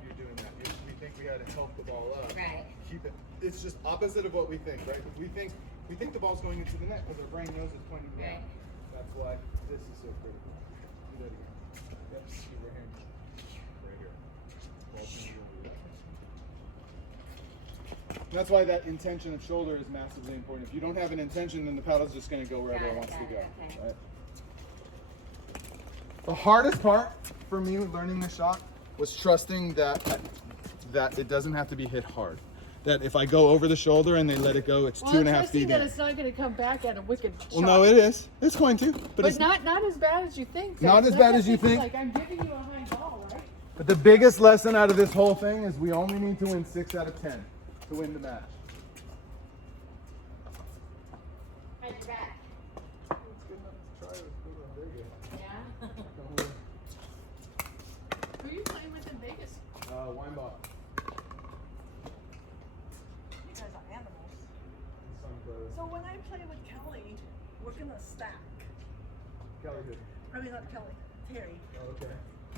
You're doing that. We think we gotta help the ball up. Right. Keep it. It's just opposite of what we think, right? We think the ball's going into the net because our brain knows it's pointing down. Right. That's why this is so critical. Do that again. Yep. See right here. Right here. Ball's gonna go over there. That's why that intention of shoulder is massively important. If you don't have an intention, then the paddle's just going to go wherever it wants to go. Okay. Right? The hardest part for me with learning this shot was trusting that it doesn't have to be hit hard. That if I go over the shoulder and they let it go, it's 2.5 feet that in. it's not going to come back at a wicked shot. Well, no, it is. It's going to, but it's not as bad as you think. Not though. as bad I as you think. Like I'm giving you a high ball, right? But the biggest lesson out of this whole thing is we only need to win 6 out of 10 to win the match. How's your back? It's good enough to try with Very good. Yeah? Who are you playing with in Vegas? Weinbach. You guys are animals. Son brothers. So when I play with Kelly, we're gonna stack. Kelly did. I mean, not Kelly, Terry. Oh, okay.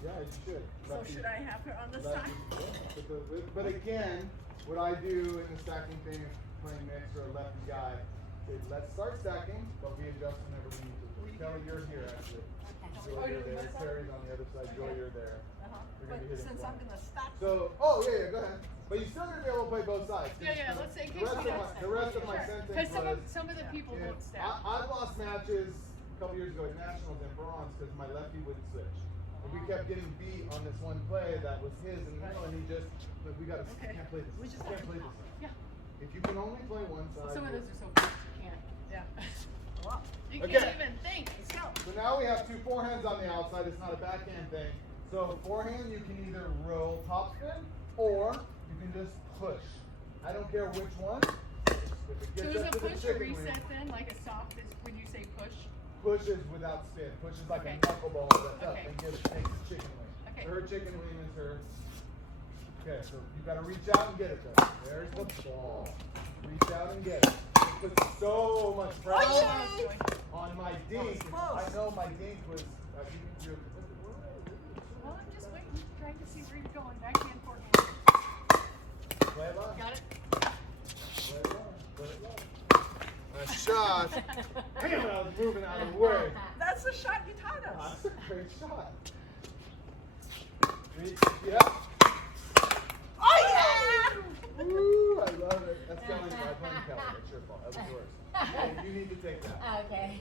Yeah, you should. So should I have her on this side? Yeah, but again, what I do in the stacking thing is playing mixed or a lefty guy. Is let's start stacking, but we adjust whenever we need to. Kelly, you're here actually. Joy, you're there. Terry's on the other side. Joy, you're there. You're But gonna be hitting since one. I'm gonna stack. So, go ahead. But you're still gonna be able to play both sides. Yeah. Let's say in The case rest we of don't. the rest of my sentence Because was. some of the people Yeah, won't stack. I've lost matches a couple years ago at nationals in bronze because my lefty wouldn't switch. And we kept getting beat on this one play that was his in the middle, and he just, look, we gotta, Okay. can't play this. We just Can't have play to this. Yeah. If you can only play one side. Some of you're- those are so close you can't. Yeah. Well, You Okay. can't even think. let's go. So now we have 2 forehands on the outside. It's not a backhand thing. So forehand, you can either roll topspin or you can just push. I don't care which one. If it So gets is up a to the push a chicken wing, reset then? Like a soft is when you say push? push is without spin. Push is like Okay. a knuckleball that's up Okay. and takes the chicken wing. Okay. So her chicken wing is her. Okay, so you gotta reach out and get it though. There's the ball. Reach out and get it. It puts so much pressure on my dink. close. I know my dink was. You're, Well, I'm just waiting, trying to see where you're going. Backhand, forehand. play it live. Got it? Play it live. Play it live. Nice shot. Damn, I was moving out of the way. That's the shot you taught us. That's a great shot. Yep. Oh yeah! Woo, I love it. That's Kelly's fault. I blame Kelly. That's your fault. That was yours. Hey, you need to take that. Okay.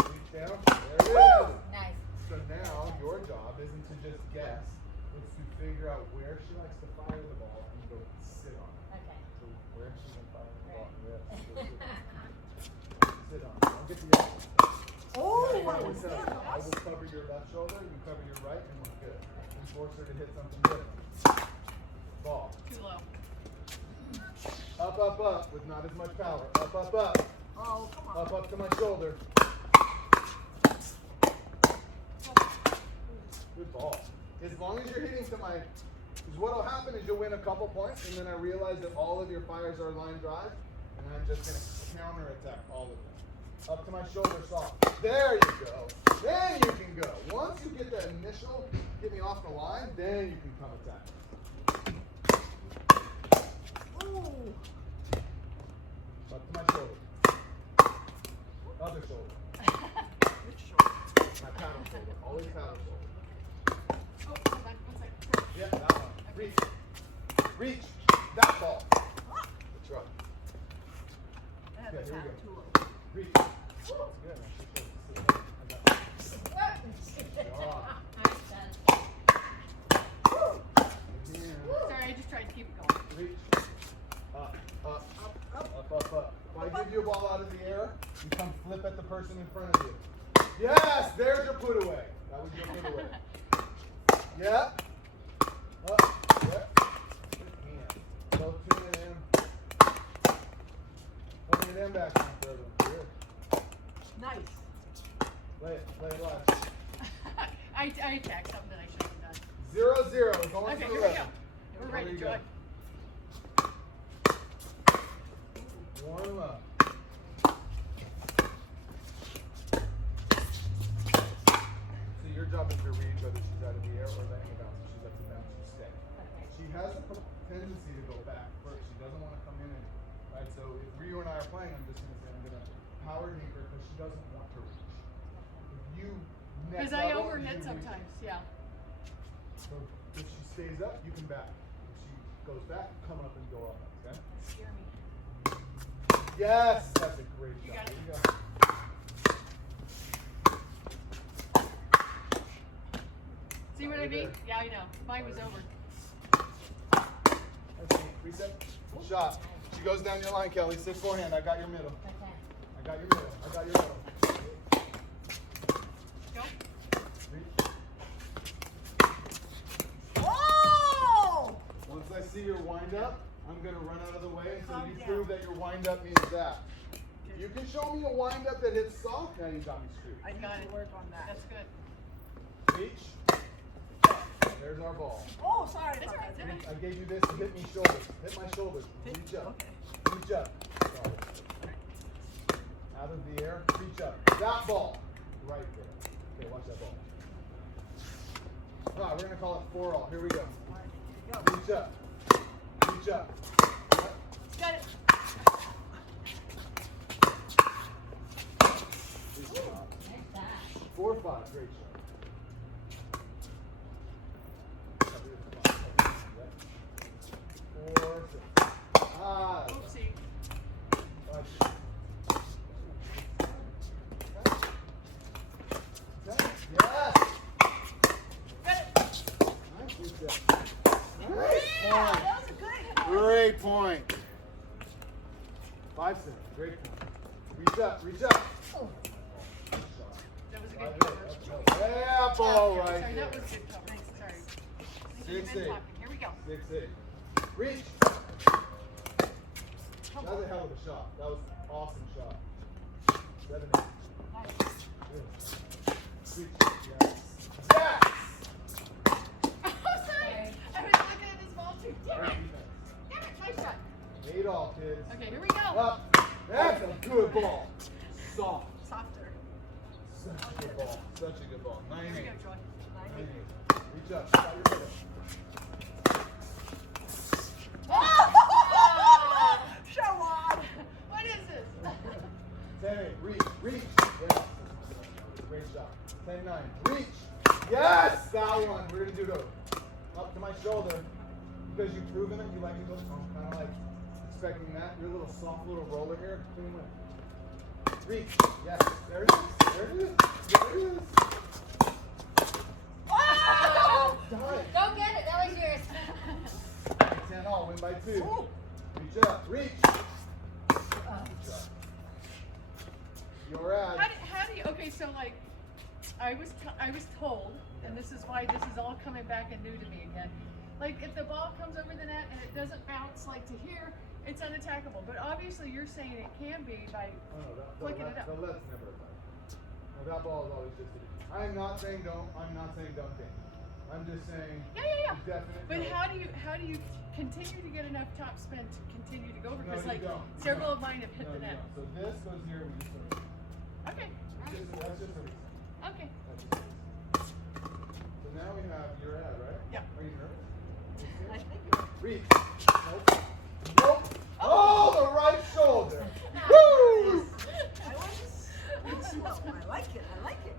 Reach down. There it is. Nice. So now your job isn't to just guess, it's to figure out where she likes to fire the ball and go sit on it. Okay. So where she's gonna fire the ball. Yes. Sit on it. Don't get the other. Oh, Yeah, that was so good. I will cover your left shoulder, you cover your right, and we're good. And force her to hit something different. Ball. Too low. Up, up, up, with not as much power. Up, up, up. Oh, come on. Up to my shoulder. Good ball. As long as you're hitting to my, because what'll happen is you'll win a couple points, and then I realize that all of your fires are line drive, and I'm just gonna counter attack all of them. Up to my shoulder soft. There you go. Then you can go. Once you get that initial, get me off the line, then you can come attack. Ooh. Up to my shoulder. Other shoulder. Which shoulder? My paddle shoulder. Always paddle shoulder. Oh, hold on, 1 second. Yeah, that one. Reach. Reach. That ball. That's right. I have Okay, a here we tap go. too low. Reach. That's good. I got it. I'm done. Again. Sorry, I just tried to keep it going. Reach. Up, up, up. If I give you a ball out of the air, you come flip at the person in front of you. Yes, there's your put away. That was your put away. Yeah. Up. Yeah. Good hand. Both two and in. Putting it in back on third one. Good. Nice. Lay it left. I attacked something that I shouldn't have done. 0-0. Going Okay, to here 11. we go. We're There ready, you Joy. Warm up. So your job is to read whether she's out of the air or letting it bounce. If she lets it bounce, you stay. She has a tendency to go back first. She doesn't want to come in and, right? So if Rio and I are playing, I'm just going to say I'm going to power dink her because she doesn't want to reach. If you next Because I level, overhit you reach. sometimes, yeah. So if she stays up, you can back. If she goes back, come up and go up. Okay? Scare me. Yes, that's a great You job. got it. Here you go. See what I mean? Yeah, I know. Mine was over. That's neat. Reset. Shot. She goes down your line, Kelly. Sit forehand. I got your middle. Okay. I got your middle. I got your middle. Go. Reach. Oh! Once I see your wind up, I'm going to run out of the way until Calm you down. prove that your wind up means that. If you can show me a wind up that hits soft, now you got me screwed. I Got need it. to work on that. That's good. Reach. There's our ball. Oh, sorry That's about all right, that. that's I gave you this to hit me shoulders. Hit my shoulders. Reach up. Okay. Reach up. Sorry. Out of the air. Reach up. That ball. Right there. Okay, watch that ball. All right, we're going to call it 4-all. Here we go. All right, here we go. Reach up. Reach up. Got it. Good job. Nice shot. 4-5. Great shot. 4, 6. Ah. Oopsie. 5, 6. Yes. Got it. Nice reset. Great Yeah, point. that was a good. Great point. 5 cents. Great point. Reach up. Reach up. Oh. Good shot. That was a 5, good 8. cover. Let's go. Yeah, ball right Sorry, there. that was good cover. Sorry. You've 6, been 8. talking. Here we go. 6, 8. Reach. That was a hell of a shot. That was an awesome shot. 7, 8. Nice. Good. Reach. Yes. Yes. Oh, sorry. I was looking at this ball too. Damn Great it. defense. Damn it. Nice shot. 8 all, kids. Okay, here we go. Up. That's a good ball. Soft. Softer. Such a good ball. Such a good ball. 9, Here we 8. go, Joy. 9, 8. Reach up. Got your middle. Oh! Show on. What is this? 10, 8. Reach. Reach. Yes. Great shot. 10, 9. Reach. Yes. That one. We're going to do those. Up to my shoulder. Because you've proven it. You like it. I'm kind of like expecting that. Your little soft little roller here. Clean win. Reach. Yes. There it is. There it is. There it is. No, win by 2. Ooh. Reach up. Reach. Your ad. How do you, okay, so like, I was told, and this is why this is all coming back and new to me again. Like, if the ball comes over the net and it doesn't bounce like to here, it's unattackable. But obviously you're saying it can be by flicking it up. The left's never a touch. No, that ball is always just a I'm not saying don't dink. I'm just saying Yeah. definite But no. how do you continue to get enough top spin to continue to go over? No, Because you like don't. several of mine have hit No, the you net. don't. So this goes here, we just sort of, Okay. that's just a reason. Okay. That's just a reason. So now we have your ad, right? Yeah. Are you nervous? I think Reach. Nope. Nope. Oh, the right shoulder. Woo! I was slow. I like it. I like it.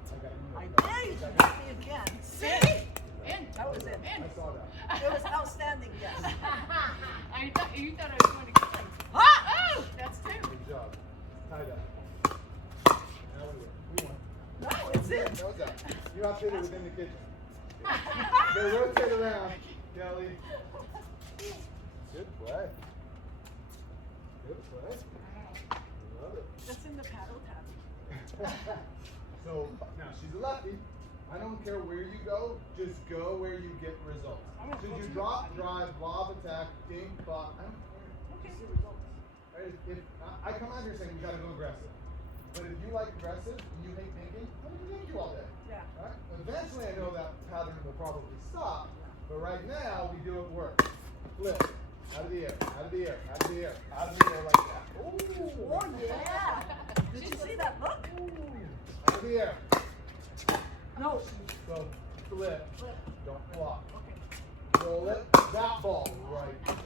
I I dare you to hit me again. See? In. That was it. In. saw that. It was outstanding, yes. I thought you thought I was going to get them. Ah! Oh, that's 2. Good job. Tie that. Now we won. No, it's it. That was that. You have to hit it within the kitchen. They rotate around, Kelly. Good play. Good play. Love it. That's in the paddle tab. So now she's a lefty. I don't care where you go, just go where you get results. Should you drop, drive, lob, attack, dink, bot? I don't care. Okay. Just see results. Right? If I come out here saying we gotta go aggressive, but if you like aggressive and you hate dinking, let me dink you all day. Yeah. Right? Eventually, I know that pattern will probably stop, but right now we do it work. Flip. Out of the air, out of the air, out of the air, out of the air like that. Ooh. Oh, yeah. Did you see that look? Out of the air. No. So flip. Flip. Don't block. Okay. Roll it. That ball right.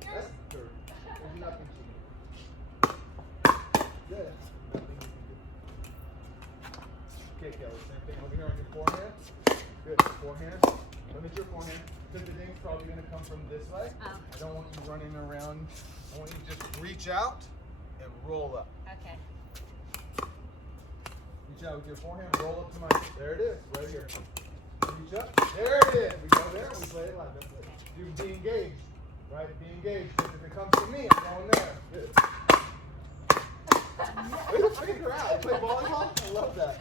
That's third. There's nothing she can do. Good. Nothing you can do. Okay, Kelly, same thing over here on your forehand. Good. Forehand. Limit your forehand. Because the dink's probably going to come from this way. Oh. I don't want you running around. I want you to just reach out and roll up. Okay. Reach out with your forehand, roll up to my. There it is, right here. Reach up. There it is. We go there, we play it live. That's it. You be engaged, right? Be engaged. Because if it comes to me, I'm going there. Good. Look at the crowd. You play volleyball? I love that.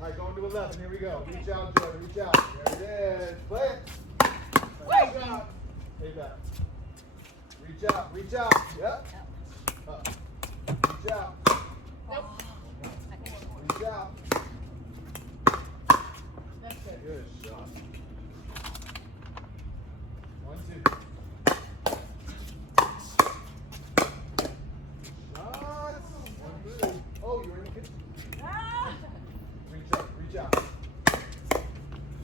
All right, going to 11. Here we go. Reach out, Joy. Reach out. There it is. Play it. Reach out. Stay back. Reach out. Reach out. Yep. Up. Reach out. Nope. Reach out. That's good. Good shot. 1, 2. Shots. 1, 2. Oh, you're in the kitchen. Ah! Reach up. Reach out.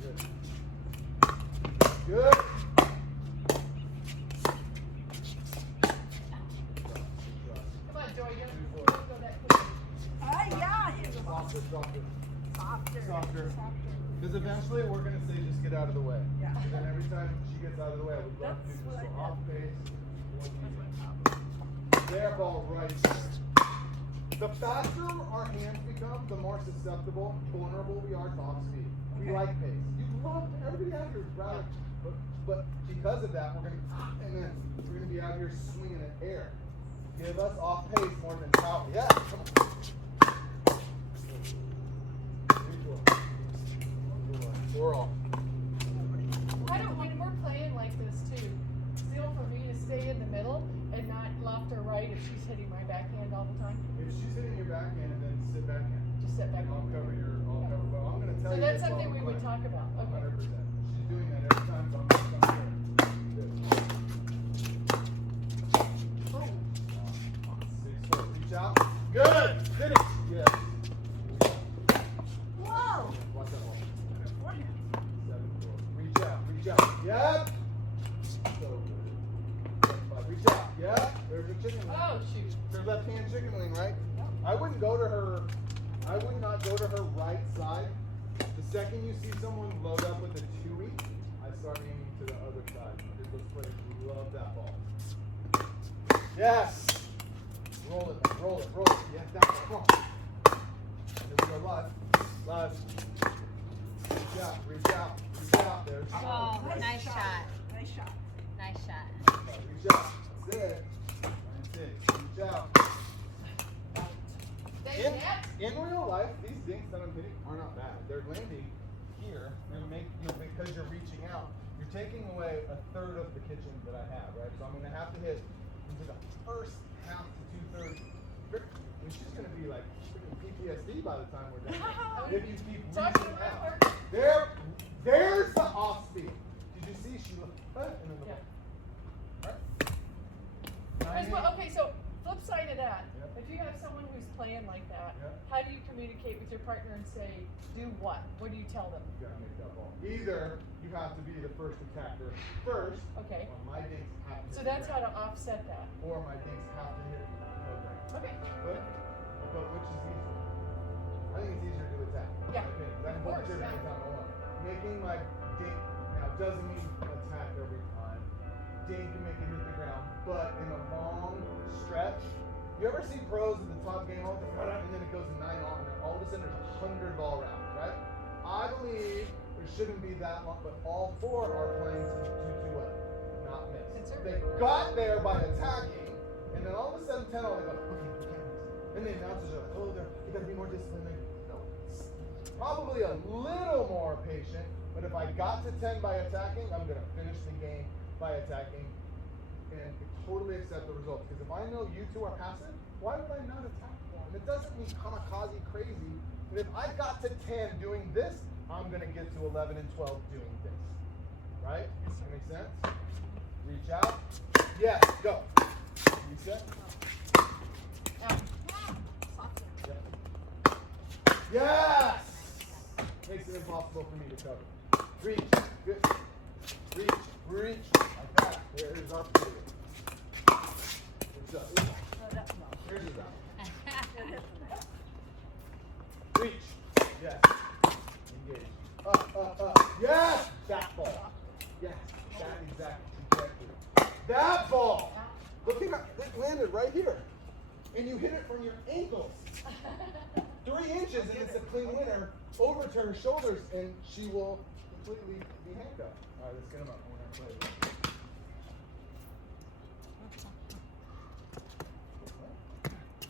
Good. Good. Come on, Joy. You 2, 4. don't go that quick. Ah, yeah. Here we go. Softer, softer. Softer. Softer. Softer. Because eventually we're going to say just get out of the way. Yeah. And then every time she gets out of the way, I would love to do That's this. what I So did. off base. That's what happened. Their ball right there. The faster our hands become, the more susceptible, vulnerable we are to off speed. We Okay. like pace. You love everybody out here, rather, but because of that, we're gonna be out here swinging at air. Give us off pace more than power. Yeah, come on. We're all. Why don't when we're playing like this too, still for me to stay in the middle and not left or right if she's hitting my backhand all the time? If she's hitting your backhand, then sit backhand. Just sit back. I'll cover your. Well, I'm gonna tell So you. that's this while something we we're would playing. talk about. Okay. 100%. She's doing that every time. So I'm gonna come here. Good. Oh. 6, 4. Reach out. Good. Finish. Yes. Whoa. Watch that ball. Forehand. 7, 4. Reach out. Reach out. Yep. So good. 7, 5. Reach out. Yep. There's your chicken wing. Oh shoot. There's left hand chicken wing, right? I wouldn't go to her. I would not go to her right side. The second you see someone load up with a 2-week, I start aiming to the other side. Because those players love that ball. Yes. Roll it. Roll it. Roll it. Yeah, that ball. Come on. Here we go. Live. Live. Reach out. Reach out. Reach out. There's Oh, nice shot. Nice shot. Nice shot. Reach out. That's it. That's it. Reach out. In real life, these dinks that I'm hitting are not bad. They're landing here. Because you're reaching out, you're taking away a third of the kitchen that I have, right? So I'm going to have to hit into the first half to 2/3. Which is going to be like PTSD by the time we're done. If you keep reaching out. There's the off speed. Did you see? She looked and then the ball. Right? Okay, so flip side of that, Yep. if you have someone who's playing like that, Yep. how do you communicate with your partner and say, do what? What do you tell them? You gotta make that ball. Either you have to be the first attacker first, Okay. or my dinks have to So hit that's the how ground, to offset that. or my dinks have to hit the ground. Okay. But which is easier? I think it's easier to attack. Yeah, Okay, that's of what course, you're yeah. down the one. Making my dink now doesn't mean attack every time. Dink can make it hit the ground, but in a long stretch, you ever see pros at the top game all and then it goes to 9 on, and all of a sudden there's 100 ball rounds, right? I believe there shouldn't be that long, but all 4 are playing to what? Not miss. They got there by attacking, and then all of a sudden 10 all they go, okay, we can't miss. And the announcers are like, oh, you gotta be more disciplined. No. Probably a little more patient, but if I got to 10 by attacking, I'm gonna finish the game by attacking and totally accept the results. Because if I know you two are passive, why would I not attack more? And it doesn't mean kamikaze crazy. But if I got to 10 doing this, I'm gonna get to 11 and 12 doing this. Right? Does that make sense? Reach out. Yes, go. Reset. Yes! Makes it impossible for me to cover. Reach. Good. Reach. Reach. Like that. There's our period. It's up. Here's his out. Reach. Yes. Engage. Up. Yes! That ball. Yes. That exact trajectory. That ball! Look at how it landed right here. And you hit it from your ankles. 3 inches and it's a clean winner. Overturn her shoulders and she will completely be handcuffed. Alright, let's get him up. We're gonna play this.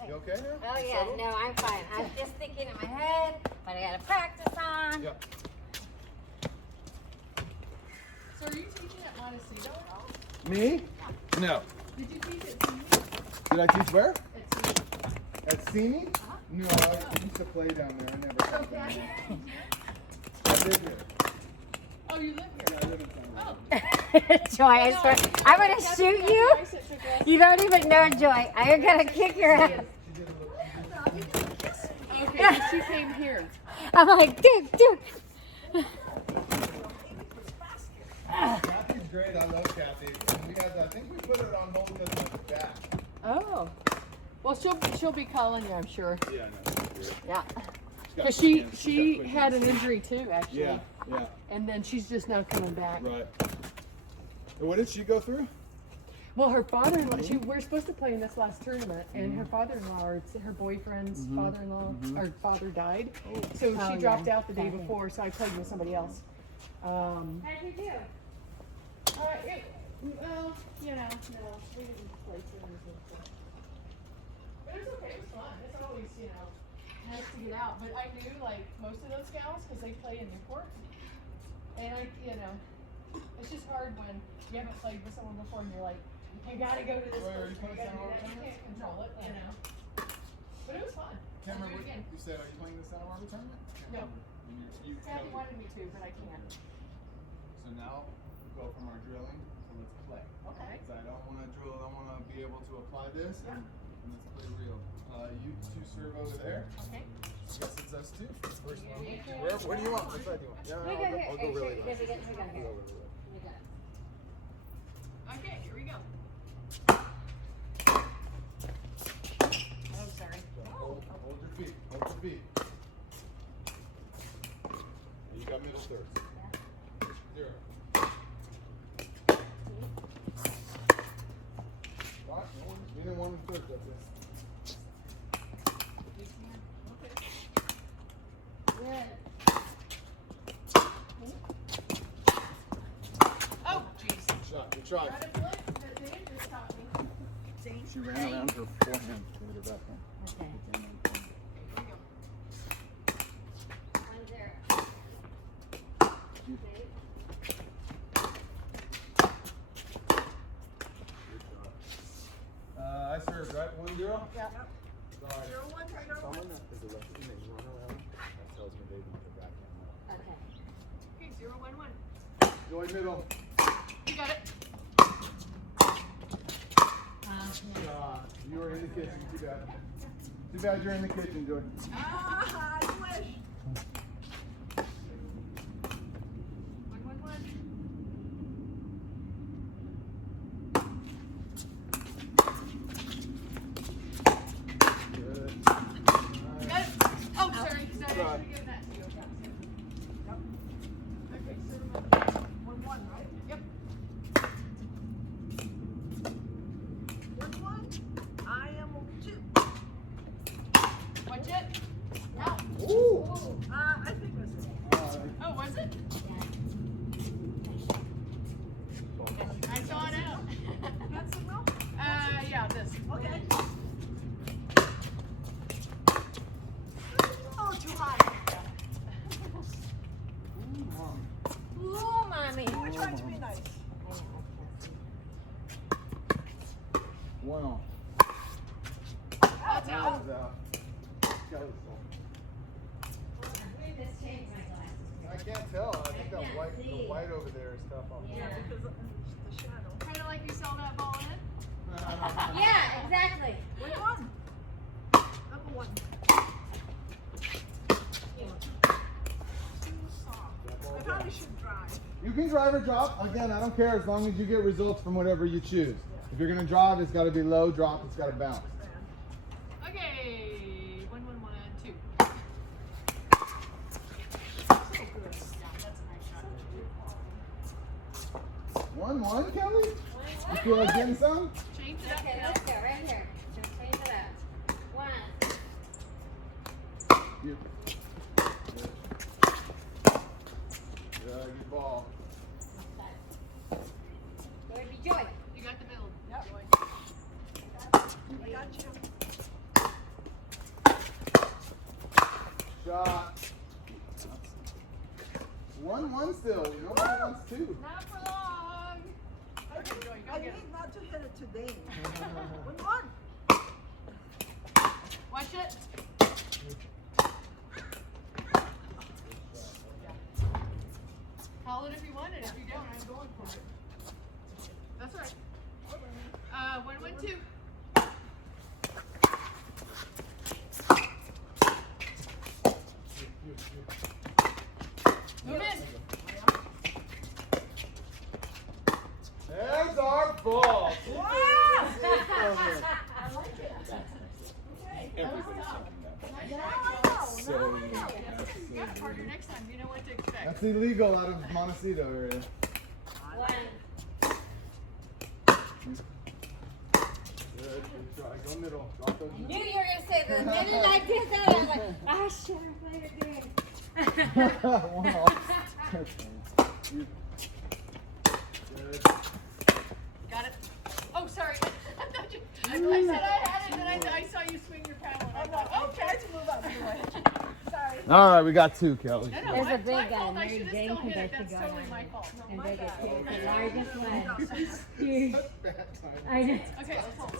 You okay now? Oh yeah, Settled? no, I'm fine. I was just thinking in my head, but I gotta practice on. Yep. So are you teaching at Montecito at all? Me? No. Did you teach at CME? Did I teach where? At CME. At Simi? Uh-huh. No, I used to play down there. I never So played down Kathy, there. you here? I live here. Oh, you live Yeah, here? I live in San Oh. Joy, I swear, I'm gonna shoot you. You don't even know Joy. I'm gonna kick your ass. She did a little. Okay, so she came here. I'm like, dude. Kathy's great. I love Kathy. I think we put her on hold because of my back. Oh. Well, she'll be calling you, I'm sure. Yeah, I know. Yeah. She's got Because quick hands. She's got she quick had an hands. injury too, actually. Yeah. And then she's just now coming back. Right. And what did she go through? Well, her father-in-law, we're supposed to play in this last tournament, and her father-in-law, or it's her boyfriend's father-in-law, or father died. So Oh, she dropped yeah. out the day before, so I played with somebody else. How'd you do? Well, no, we didn't play tournaments. But it was okay, it was fun. It's always, nice to get out. But I knew, like, most of those gals, because they play in Newport. And it's just hard when you haven't played with someone before and you're like, you gotta go to this Wait, are you person, playing you gotta do Santa that. You Barbara can't control it, But it was fun. Can't I'll do remember. it again. You said, are you playing the Santa Barbara tournament? Can't No. remember. You Kathy wanted me to, but I can't. So now we go from our drilling to let's play. Okay. So I don't want to drill. I want to be able to apply this and let's play real. You two serve over there. Okay. I guess it's us two. First one. Yeah. Where do you want? Which side do you want? Yeah, We go here. I'll go really Because low. we get to go here. Okay, here we go. Oh, sorry. Hold your feet. Hold your feet. You got middle thirds. 0. What? We didn't want to thirds up there. Oh, jeez. Good shot. Good try. Got a blitz that Dayne just taught me. She ran around her forehand. Give it her back hand. Okay. Here we go. 1-0. I served, right? 1-0? Yeah. Sorry. 0-1, right over. Someone that is a lefty and they run around, that tells me they want the backhand. Okay. Okay, 0-1-1. Joy middle. You got it. You were in the kitchen. Too bad. Too bad you're in the kitchen, Joy. Ah, I wish. 1-1-1. Good. Got it. Oh, sorry. Sorry, I should have given that to you. Okay, so 1-1, right? yep. 1-1. I am 2. Watch it. Now. Ooh. I think that's it. Oh, was it? I saw it out. That's it, no? Yeah, this. Okay. Oh, too high. Ooh, mommy. We're trying to be nice. One off. That's That out. was out. Kelly's fault. I can't tell. I think that can't white, see. the white over there is tough on Yeah. Because of the shadow. Kind of like you saw that ball in. Yeah, exactly. Which one? Number 1. Too soft. I probably should drive. You can drive or drop. Again, I don't care as long as you get results from whatever you choose. If you're gonna drive, it's gotta be low. Drop, it's gotta bounce. Okay. 1-1-1-2. Yeah, that's a nice shot. 1-1, Kelly? You feel like getting some? Change it up. Okay, let's go right here. Just change it up. 1. You. Good. Good ball. There would be Joy. You got the middle. Yep. Joy. I got you. Shot. 1-1 still. You know, 1-1's 2. Not for long. Okay, Joy, I go get it. need not to hit it today. 1-1. Watch it. Call it if you want it. If you don't, I'm going for it. That's all right. 1-1-2. Move in. There's our ball. Wow! I like it. Everybody's Yeah, talking I know. So, Now I know. You got it harder next time. You know what to expect. That's illegal out of Montecito area. 1. Good. Good try. Go middle. Drop those. I knew you were going to say the minute I did that, I was like, I should have played it good. 1 off. You. Good. Got it. Oh, sorry. I thought you. I said I had it, and I saw you swing your paddle. And I I'm thought, not. okay. I tried to move out of the way. Sorry. All right, we got 2, Kelly. No, no, There's my, a big my guy, fault. I Mary should have Jane, still hit it. compared to That's totally going my on. fault. And my biggest bad. here, the Okay. largest one. No, Huge. Bad time. I know. Okay, let's hold.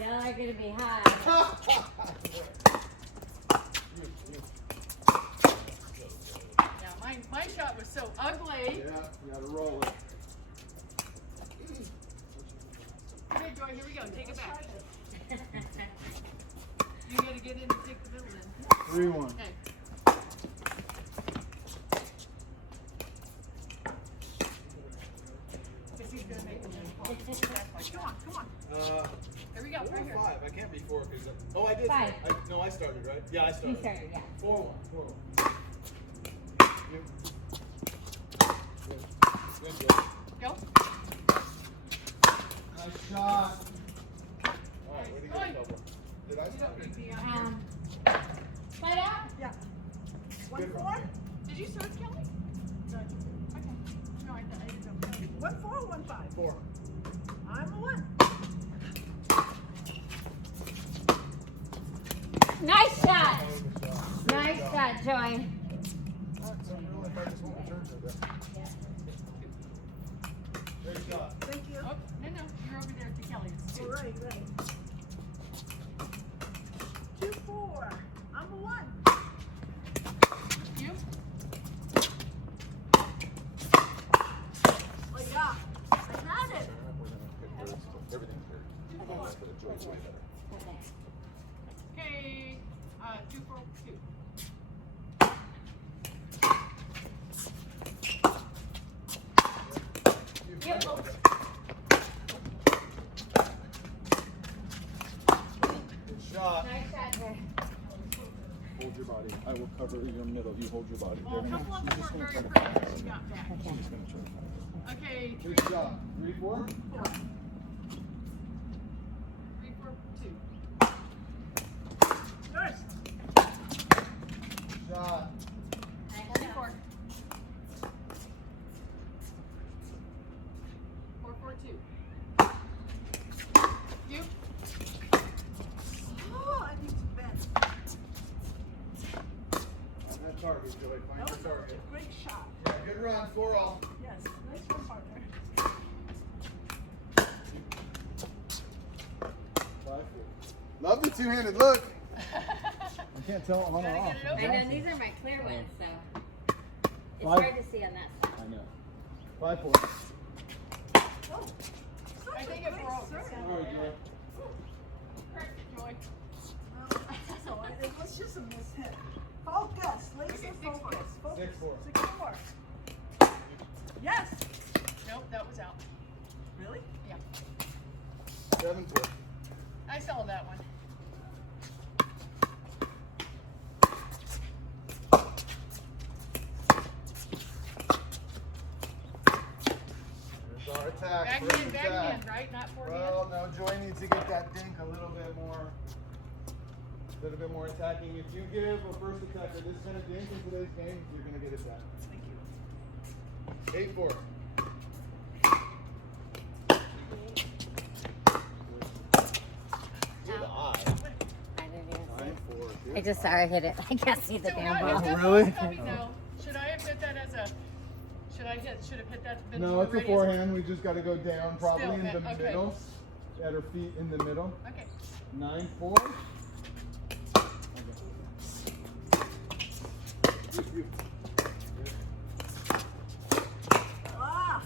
Y'all are gonna be high. Yeah, my shot was so ugly. Yeah, you gotta roll it. Okay, Joy, here we go. Take it back. You gotta get in and take the middle in. 3-1. Okay. Because he's gonna make the move. Come on, come on. Here we go, right here. 5. I can't be 4 because. Oh, I did. 5. No, I started, right? Yeah, I You started. started, yeah. 4-1. 4-1. Good. Good, good. Go. Nice shot. All right, where'd he Nice. go, Bubba? Did I start? Slide out. Yeah. 1-4. Did you serve, Kelly? Okay. No, I didn't know. 1-4, 1-5. 4. I'm a 1. Nice shot. Nice shot, Joy. Great shot. Thank you. Oh, no, you're over there to Kelly. It's two. All right. 2-4. I'm a 1. You? Oh yeah. I got it. Everything's here. Okay. 2, 4, 2. Good shot. Nice shot, Joy. Hold your body. I will cover your middle. You hold your body. Well, a There. couple of them weren't very pretty that she got back. Okay, Good shot. 3, 4. 3, 4, 2. Yours. Shot. 3, 4. 4, 4, 2. You? Oh, I need to bend. On that target, Joey. Find That your was target. a great shot. Yeah, good run. 4-all. Yes. Nice one, partner. 5-4. Love the two-handed look. I can't tell on or Gotta off. get it over. I know these are my clear ones, so it's Five. hard to see on that side. I know. 5-4. Oh. I think it broke. All right, Joey. Correct it, Joy. So it was just a mishit. Focus. Laser Okay, 6-4. focus. Focus. 6-4. 6-4. Yes. Nope, that was out. Really? Yeah. 7-4. I saw that one. There's our attack. Backhand, First attack. backhand, right? Not forehand? Well, no, Joy needs to get that dink a little bit more attacking. If you give a first attacker this kind of dink in today's game, you're going to get attacked. Thank you. 8-4. Good eye. I didn't even see it. 9-4. I just saw her hit it. I can't see the So damn how ball. is that Really? ball coming now? Should I have hit that as a, should have hit that been No, it's a already as forehand. We just got to go down probably Still, in the okay. middle. At her feet in the middle. Okay. 9-4. Ah.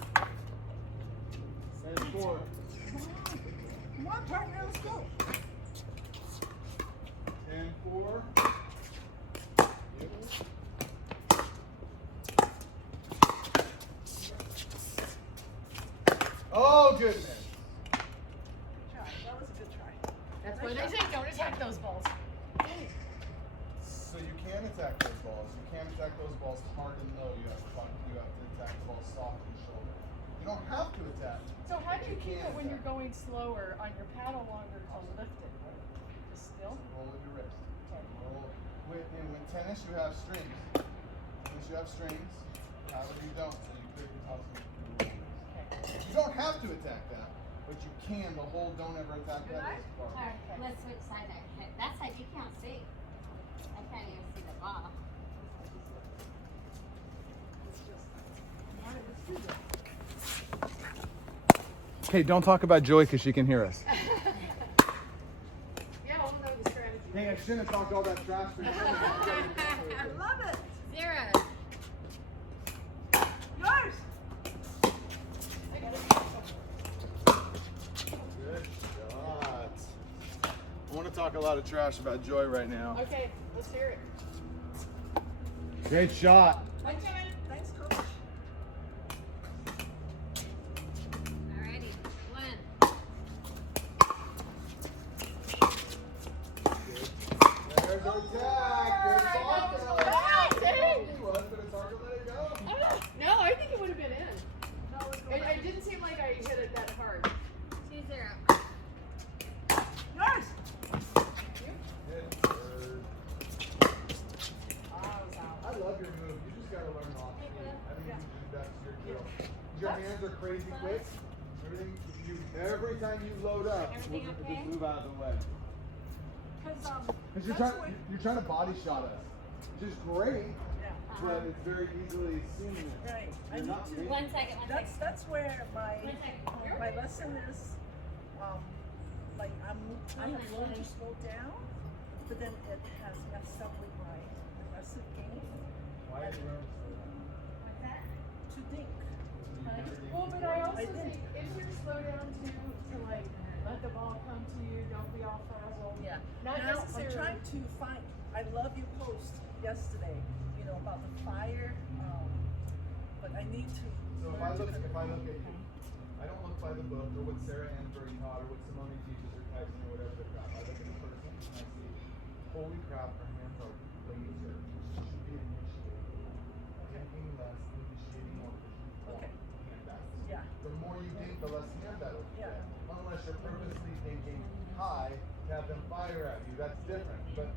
10-4. Come on, partner. Let's go. 10-4. Oh goodness. Try. That was a good try. That's why they say don't attack those balls. So you can attack those balls. You can't attack those balls hard and low. You have to attack the ball soft and shoulder. You don't have to attack. So how do you keep can it when you're attack. going slower on your paddle longer to lift it? Just still? Roll with your wrist. Okay. Roll. With tennis, you have strings. Tennis, you have strings. Paddle, you don't. So you clear your toss. Okay. You don't have to attack that, but you can. The whole don't ever attack Good that eye? is part. Alright, let's switch sides. That side you can't see. I can't even see the ball. All right, let's do this. Okay, don't talk about Joy because she can hear us. Yeah, I'll know the strategy. Dang, I shouldn't have talked all that trash for you. I love it. Zero. Yours. Good shot. I want to talk a lot of trash about Joy right now. Okay, let's hear it. Great shot. Okay. Thanks, coach. Alrighty. One. There's our attack. Good ball, Kelly. Ah, dang. It was, but it's hard to let it go. No, I think it would have been in. No, let's go It back. didn't seem like I hit it that hard. 2-0. Yours. Good bird. I was out. I love your move. You just gotta learn that's your kill. Your hands are crazy quick. Every time you load up, Everything just okay? move out of the way. Because you're trying to body shot us, which is great, but it's very easily seen. Right. I You're need not to. making- 1 second, 1 second. That's where my 1 second. my lesson is. Like I have learned to slow down, but then it has messed up with my aggressive game. Why do you learn to slow down? What's that? To think. You never did Well, but before? I also I didn't. think if you slow down to like let the ball come to you, don't be all frazzled. Yeah. Not Now necessarily. I'm trying to find. I love your post yesterday. You know about the fire. But I need to. So if I look at you, I don't look by the book or what Sarah Ansbury taught or what Simone teaches or Tyson or whatever the crap. I look at the person and I see, holy crap, her hands are laser. She should be initiating. Thinking less, initiating more. Okay. Hand backs. Yeah. The more you think, the less hand battle you Yeah. get. Unless you're purposely thinking high to have them fire at you. That's different. But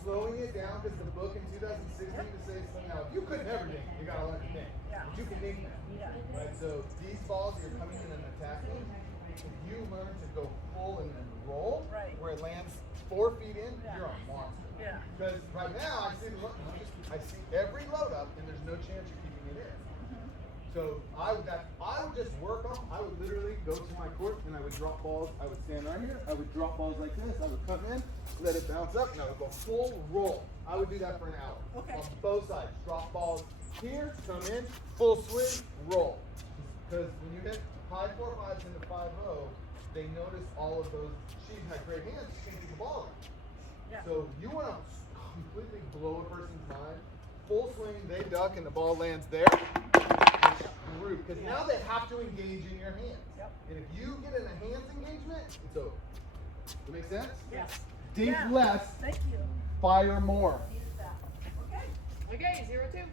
slowing it down, because the book in 2016 to say something now, you could never dink. You gotta learn to dink. Yeah. But you can dink now. Yeah. Right, so these balls you're coming in and attacking, if you learn to go full and then roll, Right. where it lands 4 feet in, Yeah. you're a monster. Yeah. Because right now I see every load up and there's no chance you're keeping it in. So I would just work on. I would literally go to my court and I would drop balls. I would stand right here. I would drop balls like this. I would come in, let it bounce up, and I would go full roll. I would do that for an hour. Okay. On both sides, drop balls here, come in, full swing, roll. Because when you hit high 4-5s into 5-0, they notice all of those. She had great hands. She can't get the ball in. Yeah. So you want to completely blow a person's mind. Full swing, they duck, and the ball lands there. Because now they have to engage in your hands. Yep. And if you get in a hands engagement, it's over. Does that make sense? Yes. Dink Yeah. less, Thank you. fire more. Okay. Okay, 0-2.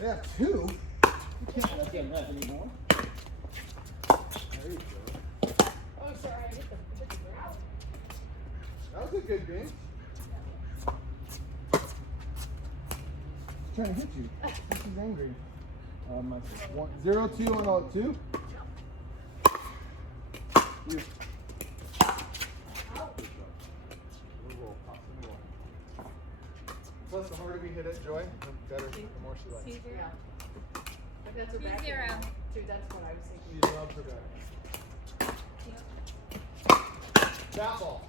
Yeah, 2. You can't let them that anymore. There you go. Oh, sorry, I hit the ground. That was a good game. He's trying to hit you. She's angry. 0-2 on all 2. You. Plus, the harder we hit it, Joy, the better, the more she likes. 2-0. Yeah. But that's a 2-0. backhand, too. That's what I was thinking. She loves her backhand. That ball.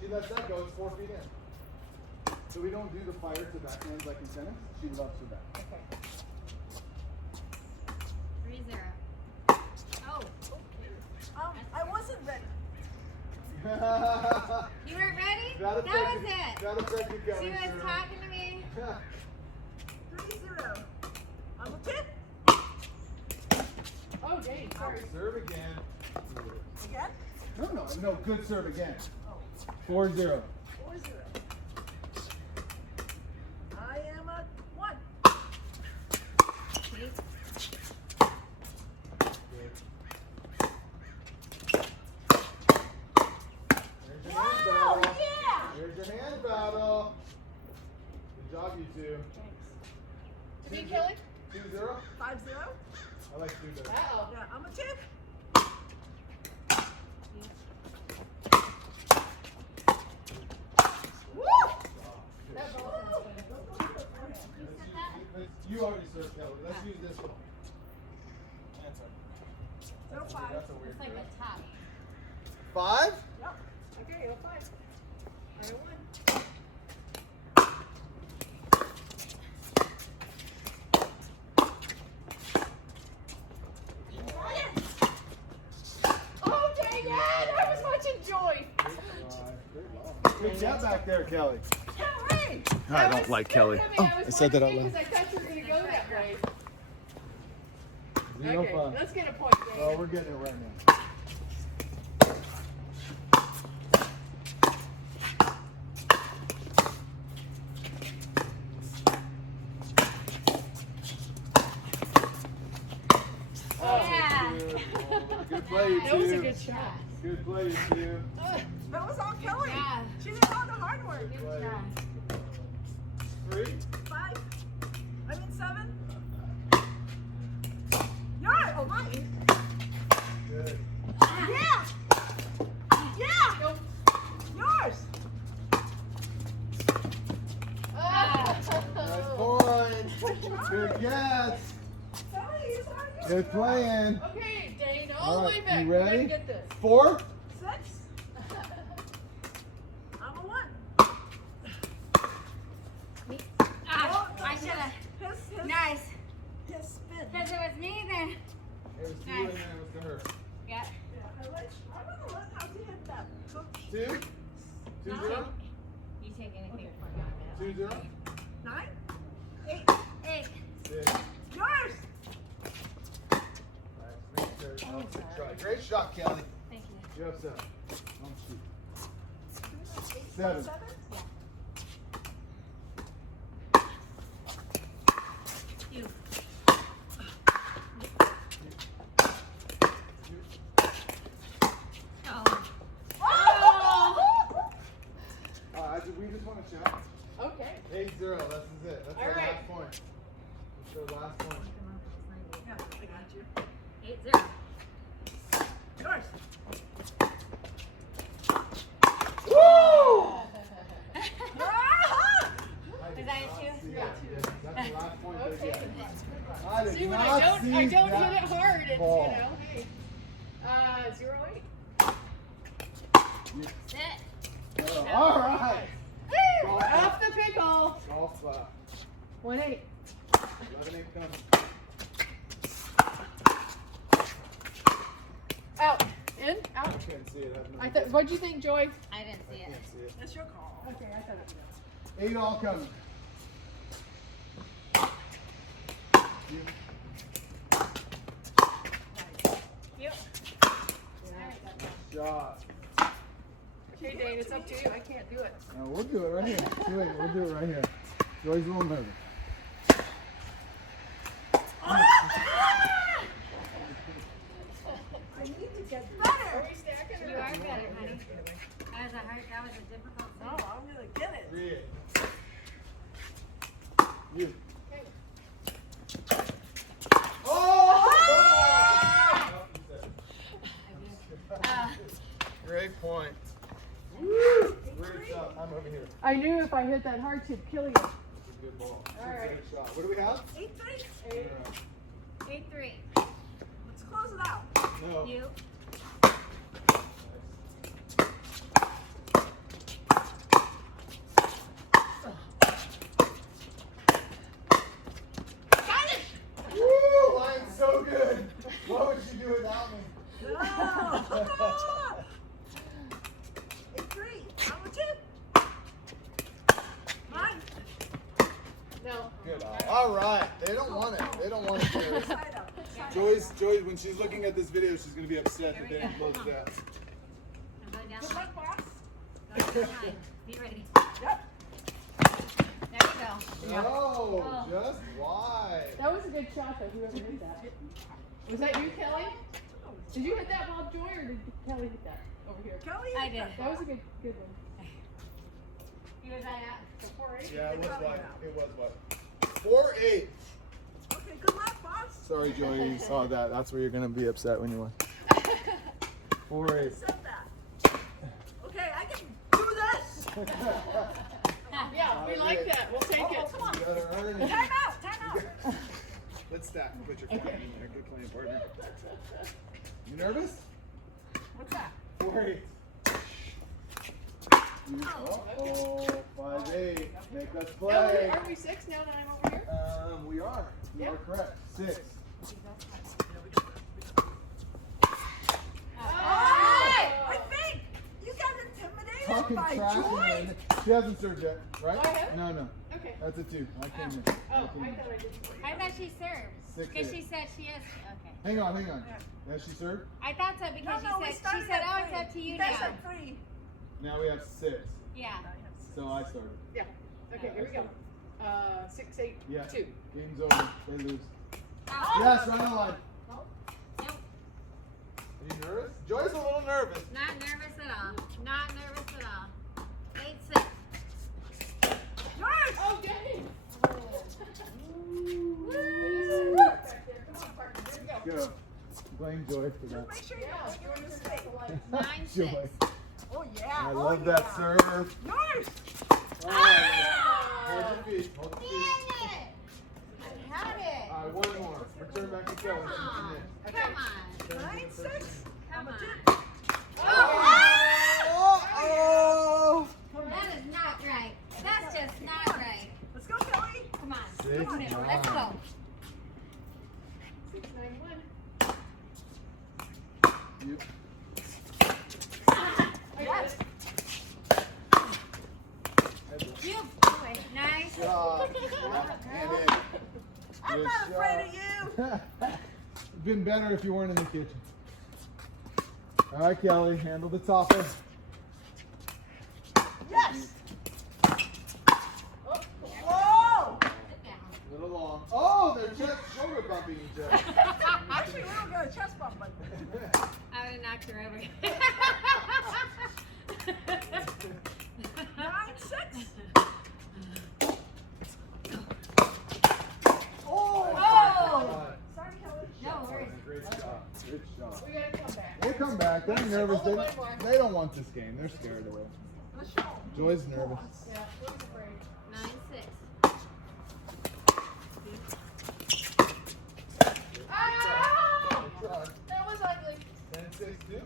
She lets that go, it's 4 feet in. So we don't do the fire to backhands like in tennis. She loves her back. Okay. 3-0. Oh, I wasn't ready. you weren't ready? That was it. That affected She Kelly. was talking to me. 3-0. I'm a tip. Oh, Dayne, sorry. Serve again. Again? No, good serve again. Oh. 4-0. 4-0. I am a 1. Wow, yeah! Here's your hand battle. Good job, you two. Did you kill it? 2-0? 5-0. I like 2 better. Uh-oh. Yeah, I'm a tip. Woo! That ball sounds funny. You already served Kelly. Let's use this one. Answer. 0-5. That's a weird It's like group. a top. 5? Yep. Okay, 0-5. I won. Oh, dang it! I was watching Joy. Good job back there, Kelly. Kelly! I don't like Kelly. Oh, I said that out loud. Because I thought you were going to go that way. 0-5. Okay, let's get a point, Dayne. Oh, we're getting it right now. Yeah. Good play, you two. That was a good shot. Good play, you two. That was all Kelly. job. She did all the hard work. Good job. 3? 5. I mean 7. Good guess. Kelly, is on you. Good playing. Okay, Dane, all the All way right, back. you We gotta ready? get this. 4. 6. I'm a 1. Ah, I should have. His Nice. his spin. Because it was me then. It was to you and then it was to her. Yeah. Yeah, I'm gonna let how to hit that. 2? 2 0? You take anything. 2 0? 9, 8. 8. 6. Yours. Good try. Great shot, Kelly. Thank you. You have 7. Don't shoot. 7. 7. You. Oh. We just want to shot. Okay. 8-0. This is it. That's All our right. last point. That's our last point. Yeah, I got you. 8-0. Yours. Woo! Was that a 2? Yeah, that's the last point they Okay. get. I did See, when not I don't see hit that it hard, it's, ball. you know, hey. 0-8. Sit. All right. Woo! Off the pickle. Golf clap. 1-8. 11-8 coming. Out. In? Out. I can't see it. I thought. What'd you think, Joy? I didn't see it. Can't see it. That's your call. Okay, I thought it 8 all coming. You. Yep. Shot. Okay, Dane, it's up to you. I can't do it. No, we'll do it right here. Wait, we'll do it right here. Joy's a little nervous. I need to get better. Are we stacking You or are better, honey. That was a difficult No, thing. I'm gonna get it. 3-8. You. Oh! Great point. Woo! Great shot. I'm over here. I knew if I hit that hard, she'd kill you. That's a good ball. All right. Great shot. What do we have? 8-3. 8-3. Let's close it out. No. You. Woo! Line's so good. What would she do without me? No. 8-3. I'm a 2. 9. No. Good. All right. They don't want it. They don't want it. Joyce. Side up. Joyce, when she's looking at this video, she's going to be upset that they didn't close that. I'm going down Good the line. luck, boss. Go down the line. Be ready. Yep. There you go. No, Oh. just wide. That was a good shot, though. Whoever hit that. Was that you, Kelly? Did you hit that, Bob Joy, or did Kelly hit that over here? Kelly. I did. That was a good one. You was that out? Yeah, it was wide. It was wide. 4-8. Okay, good luck, boss. Sorry, Joey, you saw that. That's where you're going to be upset when you win. 4-8. Said that. Okay, I can do this. Yeah, we like that. We'll take it. Come on. You gotta earn it. Time out. Time out. Let's stack. Put your partner in there. Good playing partner. You nervous? What's that? 4-8. Oh, 5-8. Make us play. Are we 6 now that I'm over here? We are. You are correct. 6. I think you got Talking intimidated by trash. Joy. She hasn't served yet, right? Oh, I haven't? No. Okay. That's a 2. I came in. Oh, I I came in. thought I did. I thought she served. 6-8. Because she said she is. Okay. Hang on. Has she served? I thought so because we she started said, at oh, it's 3. up to you guys now. are 3. Now we have 6. Yeah. So I started. Yeah. Okay, here we go. 6, 8, Yeah. 2. Game's over. They lose. Oh. Yes, right on line. Nope. Are you nervous? Joy's a little nervous. Not nervous at all. Not nervous at all. 8-6. Yours. Oh, dang! Woo! Back there. Come on, partner. Here we go. Go. Blame Joy for that. Make sure you Yeah, don't make a Joy is mistake. the light. 9-6. Joy. Oh yeah. I oh, love yeah. that serve. Yours. All right. Hold your feet. Hold your feet. Dang it! turn back to Kelly. Come on. Come on. 9-6. Come on. Oh! That is not right. That's just not right. Let's go, Kelly. Come on. 6, Come on. Let's go. 691. You. Yes. You boy. Nice. Job. And in. I'm Good not afraid shot. of you. It'd been better if you weren't in the kitchen. All right, Kelly, handle the topper. Yes. Whoa. Sit down. A little long. Oh, they're just shoulder bumping each other. Actually, we don't get a chest bump, but I would have knocked her over. 9-6. Oh! Sorry, Kelly. No worries. Great shot. Good shot. We gotta come back. We'll come back. They're nervous. Only one more. They don't want this game. They're scared away. Let's show 'em. Joy's nervous. Yeah, who's afraid? 9-6. Ah! Good try. That was ugly. 10-6-2.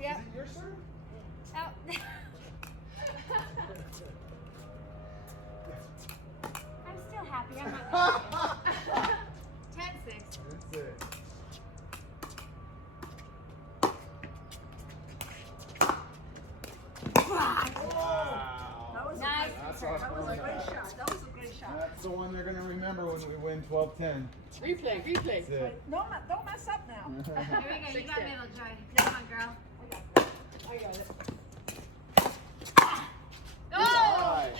Yeah. Is it your serve? Oh. I'm still happy. I'm not. 10-6. 10-6. Wow. That was Nice. That's that was a awesome. great shot. That was a great shot. That's the one they're going to remember when we win 12-10. Replay, replay. That's it. Don't mess up now. Here we go. You got 6-10. middle, Joy. Come on, girl. I got it. Go! Eye.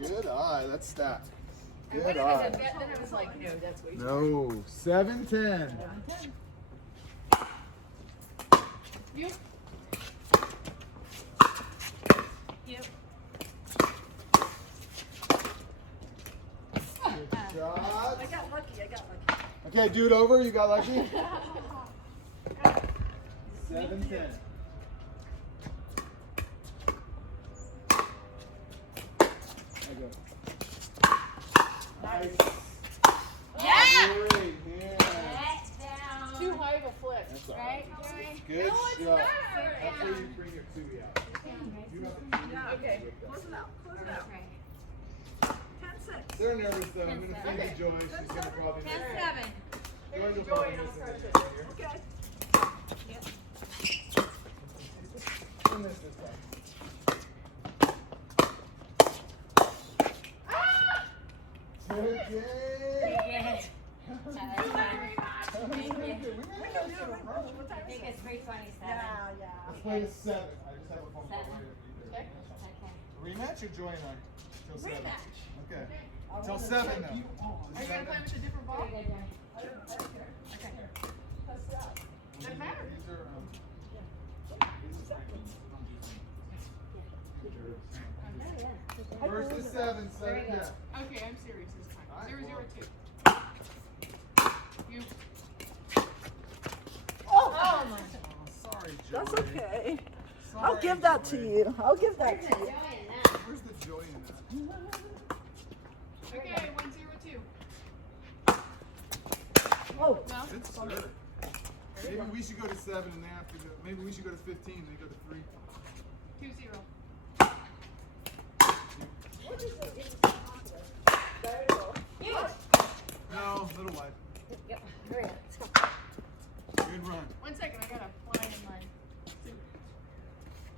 Good eye. That's stacked. I Good wanted to eye. bet, then I was like, no, that's way too No. 7-10. You? Yep. Good shot. I got lucky. I got lucky. Okay, do it over. You got lucky? 7-10. There you go. Nice. Yeah! Great. Yeah. Let down. Too high of a flip. That's all Right, right. Joy? Good No, it's shot. not. That's where you bring your 2 out. You have a 2 Yeah. Okay. Close it out. Close it out. Right. 10-6. They're nervous though. I'm going to feed Okay. you Joy. She's going to probably 10-7. Here's Joy's the joy probably and I'll missing crush it it. right here. Okay. We'll miss this time. Good game. Yes. Thank you. Thank you. We can do it. What time I is think it? it's 3:27. Yeah, yeah. Let's play to 7. I just have a phone call. Seven. Okay. Okay. Rematch or Joy and I? Till 7. Rematch. Okay. I Till wanna 7 take now. you on. Are you gonna play with a different ball? Very good, Joy. I don't care. Okay. That's that. Doesn't matter. These are, Oh, yeah. First to 7, There you 7 go. down. Okay, I'm serious this time. Alright, 0-0-2. You. Oh, my. Sorry, Joy. that's okay. Sorry, I'll give that to Joy. you. I'll give that There's to a you. joy in that. Where's the joy in that? Okay, 1-0-2. Oh, No? It's absurd. Maybe we should go to 7 and they have to go. Maybe we should go to 15 and they go to 3. 2-0. what is it? There you go. No, little wide. Yep. Hurry up. Let's go. Good run. 1 second, I gotta fly in my suit.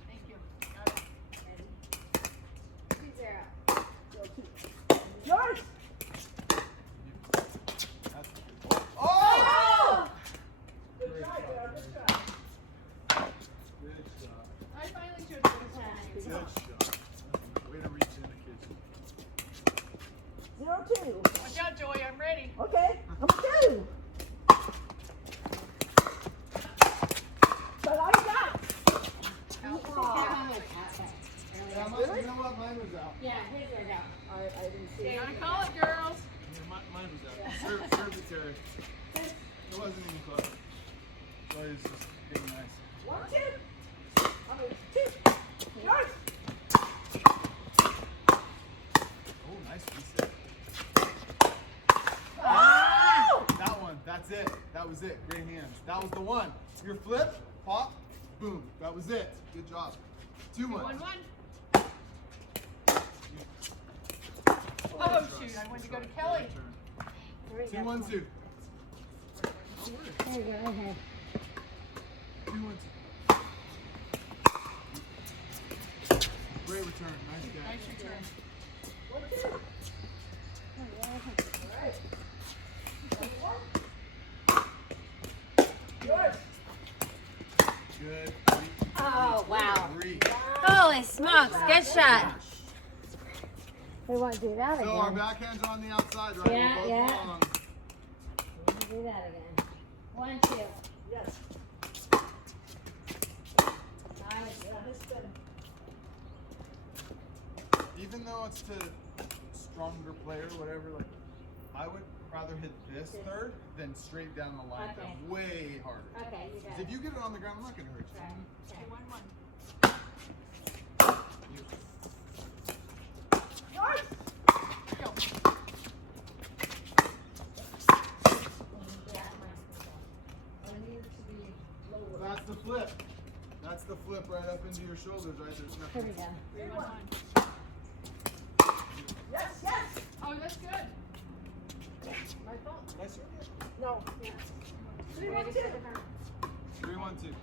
Thank you. Got it. Ready. 2-0. Yours. That's a good ball. Oh! Good Great try, shot, girl. Joy. Good try. Good shot. I finally showed you this time. Good shot. Way to reach in the kitchen. 0-2. Watch out, Joy, I'm ready. Okay. Number 2. But I got. Yeah, you know what? Mine was out. Yeah, his are down. I didn't see. Gotta call it, girls. Yeah, mine was out. Serve the carry. It wasn't even close. Joy is just being nice. 1-2. I mean, 2. Yours. Oh, nice reset. Oh! That one. That's it. That was it. Great hands. That was the one. Your flip, pop, boom. That was it. Good job. 2-1. 1-1. Oh shoot! I wanted to go to Kelly. 2-1-2. There you go. Okay. 2-1-2. Great return. Nice catch. Nice return. Good. Oh, wow. 3. Holy smokes, good shot. We won't do that So our again. backhands are on the outside, right? Yeah, We're both yeah. long. We won't do that again. 1, 2. Yes. Nice. Yeah, this good. Even though it's to stronger player, whatever, like I would rather hit this third than straight down the line. Okay. That's way harder. Okay, you got 'Cause it. if you get it on the ground, I'm not gonna hurt you. Okay. 1-1. Go. I need it to be lower. That's the flip. That's the flip right up into your shoulders, right? There's Here nothing. we go. 3-1. Yes, yes. Oh, that's good. My fault. Nice serve. No. 3-1-2. 3-1-2.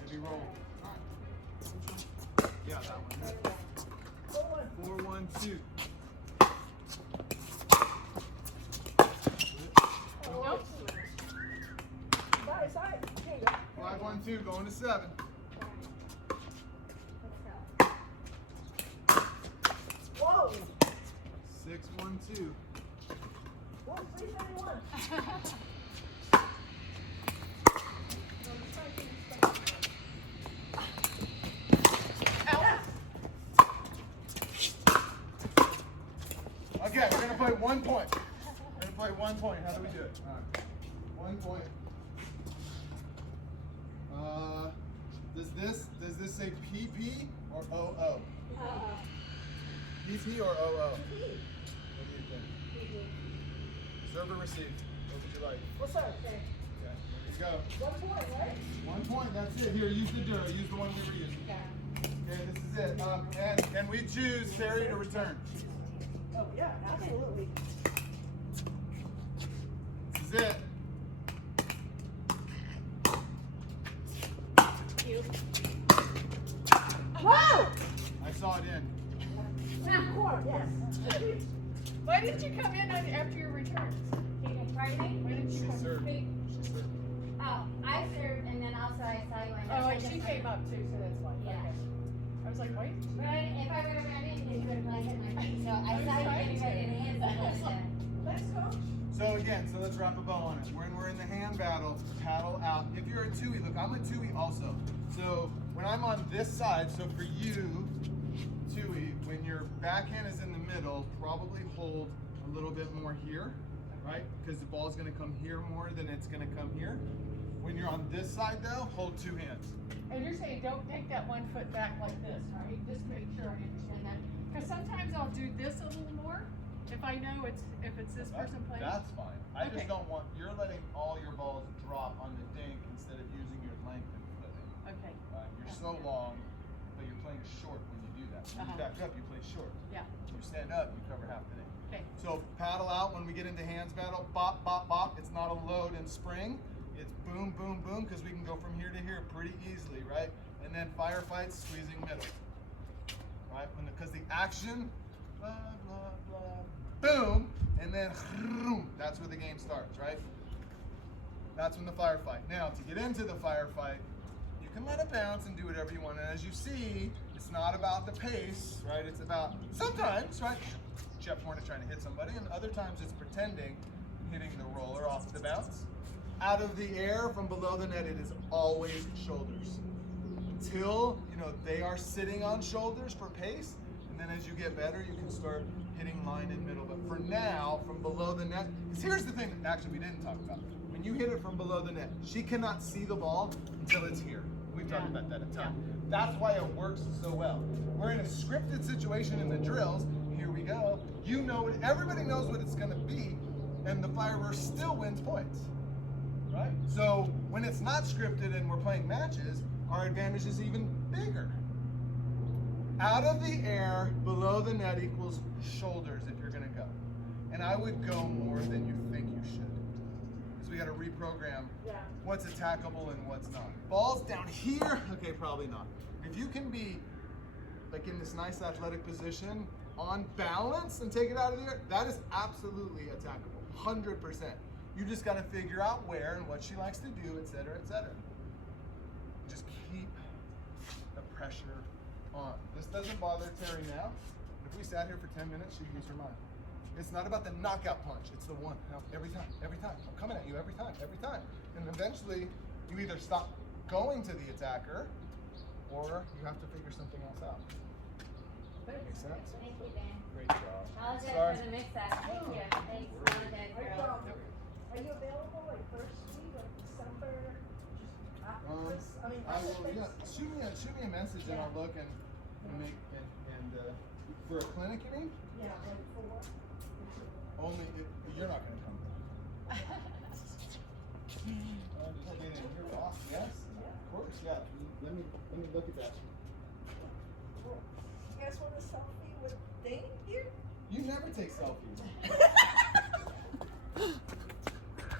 Heavy roll. Yeah, that one. 4-1-2. Nope. Sorry. Here you go. 5-1-2, going to 7. Whoa. 6-1-2. Whoa, 371. Okay, we're gonna play 1 point. We're gonna play 1 point. How do we do it? All right. 1 point. Does this say PP or OO? PP or OO? What do you think? Serve or receive? What would you like? What's up? Okay, here we go. 1 point, right? 1 point. That's it. Here, use the Dura. Use the one we were using. Okay, this is it. And can we choose carry to return? Oh, yeah, absolutely. This is it. Whoa! I saw it in. Of course, yes. Why didn't you come in after your returns? Pardon me? Why didn't you She come served. in? She served. Oh, I served and then also I saw you on Oh, and she came up too, so that's why. Yeah. Okay. I was like, wait. But if I would have ran in, you would have like hit my feet. So I saw you getting ready to hit something. Let's go. So again, so let's wrap a bow on it. When we're in the hand battle, paddle out. If you're a two-y, look, I'm a two-y also. So when I'm on this side, so for you, two-y, when your backhand is in the middle, probably hold a little bit more here, right? Because the ball's gonna come here more than it's gonna come here. When you're on this side though, hold 2 hands. And you're saying don't take that 1 foot back like this, right? Just make sure I understand that. Because sometimes I'll do this a little more if I know if it's this person playing. That's fine. I Okay. just don't want, you're letting all your balls drop on the dink instead of using your length and flipping. Okay. You're so long, but you're playing short when you do that. When you back up, you play short. Yeah. When you stand up, you cover half the dink. Okay. So paddle out when we get into hands battle, bop, bop, bop. It's not a load and spring. It's boom, boom, boom, because we can go from here to here pretty easily, right? And then firefight, squeezing middle, right? Because the action, blah, blah, blah, boom, and then that's where the game starts, right? That's when the firefight. Now, to get into the firefight, you can let it bounce and do whatever you want. And as you see, it's not about the pace, right? It's about, sometimes, right? Jeff Horner trying to hit somebody, and other times it's pretending, hitting the roller off the bounce. Out of the air, from below the net, it is always shoulders. Until, they are sitting on shoulders for pace, and then as you get better, you can start hitting line in middle. But for now, from below the net, because here's the thing that actually we didn't talk about. When you hit it from below the net, she cannot see the ball until it's here. We've talked about that a ton. That's why it works so well. We're in a scripted situation in the drills. Here we go. You know, everybody knows what it's going to be, and the firefighter still wins points, right? So when it's not scripted and we're playing matches, our advantage is even bigger. Out of the air, below the net equals shoulders if you're going to go. And I would go more than you think you should. Because we got to reprogram what's attackable and what's not. Balls down here, okay, probably not. If you can be like in this nice athletic position, on balance and take it out of the air, that is absolutely attackable, 100%. You just got to figure out where and what she likes to do, etc., etc. Just keep the pressure on. This doesn't bother Terry now. If we sat here for 10 minutes, she'd lose her mind. It's not about the knockout punch. It's the one. Every time. I'm coming at you every time. And eventually, you either stop going to the attacker, or you have to figure something else out. Makes sense? Thank you, Dan. Great job. Apologize Sorry. for the mix-up. Thank you. Thanks. Apologize, girl. Are you available like first week of December? Just after this? I mean, I will. Yeah, shoot me a message and I'll look and make and for a clinic, you mean? Yeah, like 4. Only if you're not going to come. Just get in. You're off. Yes. Of course. Yeah. Let me look at that. You guys want a selfie with Dayne here? You never take selfies.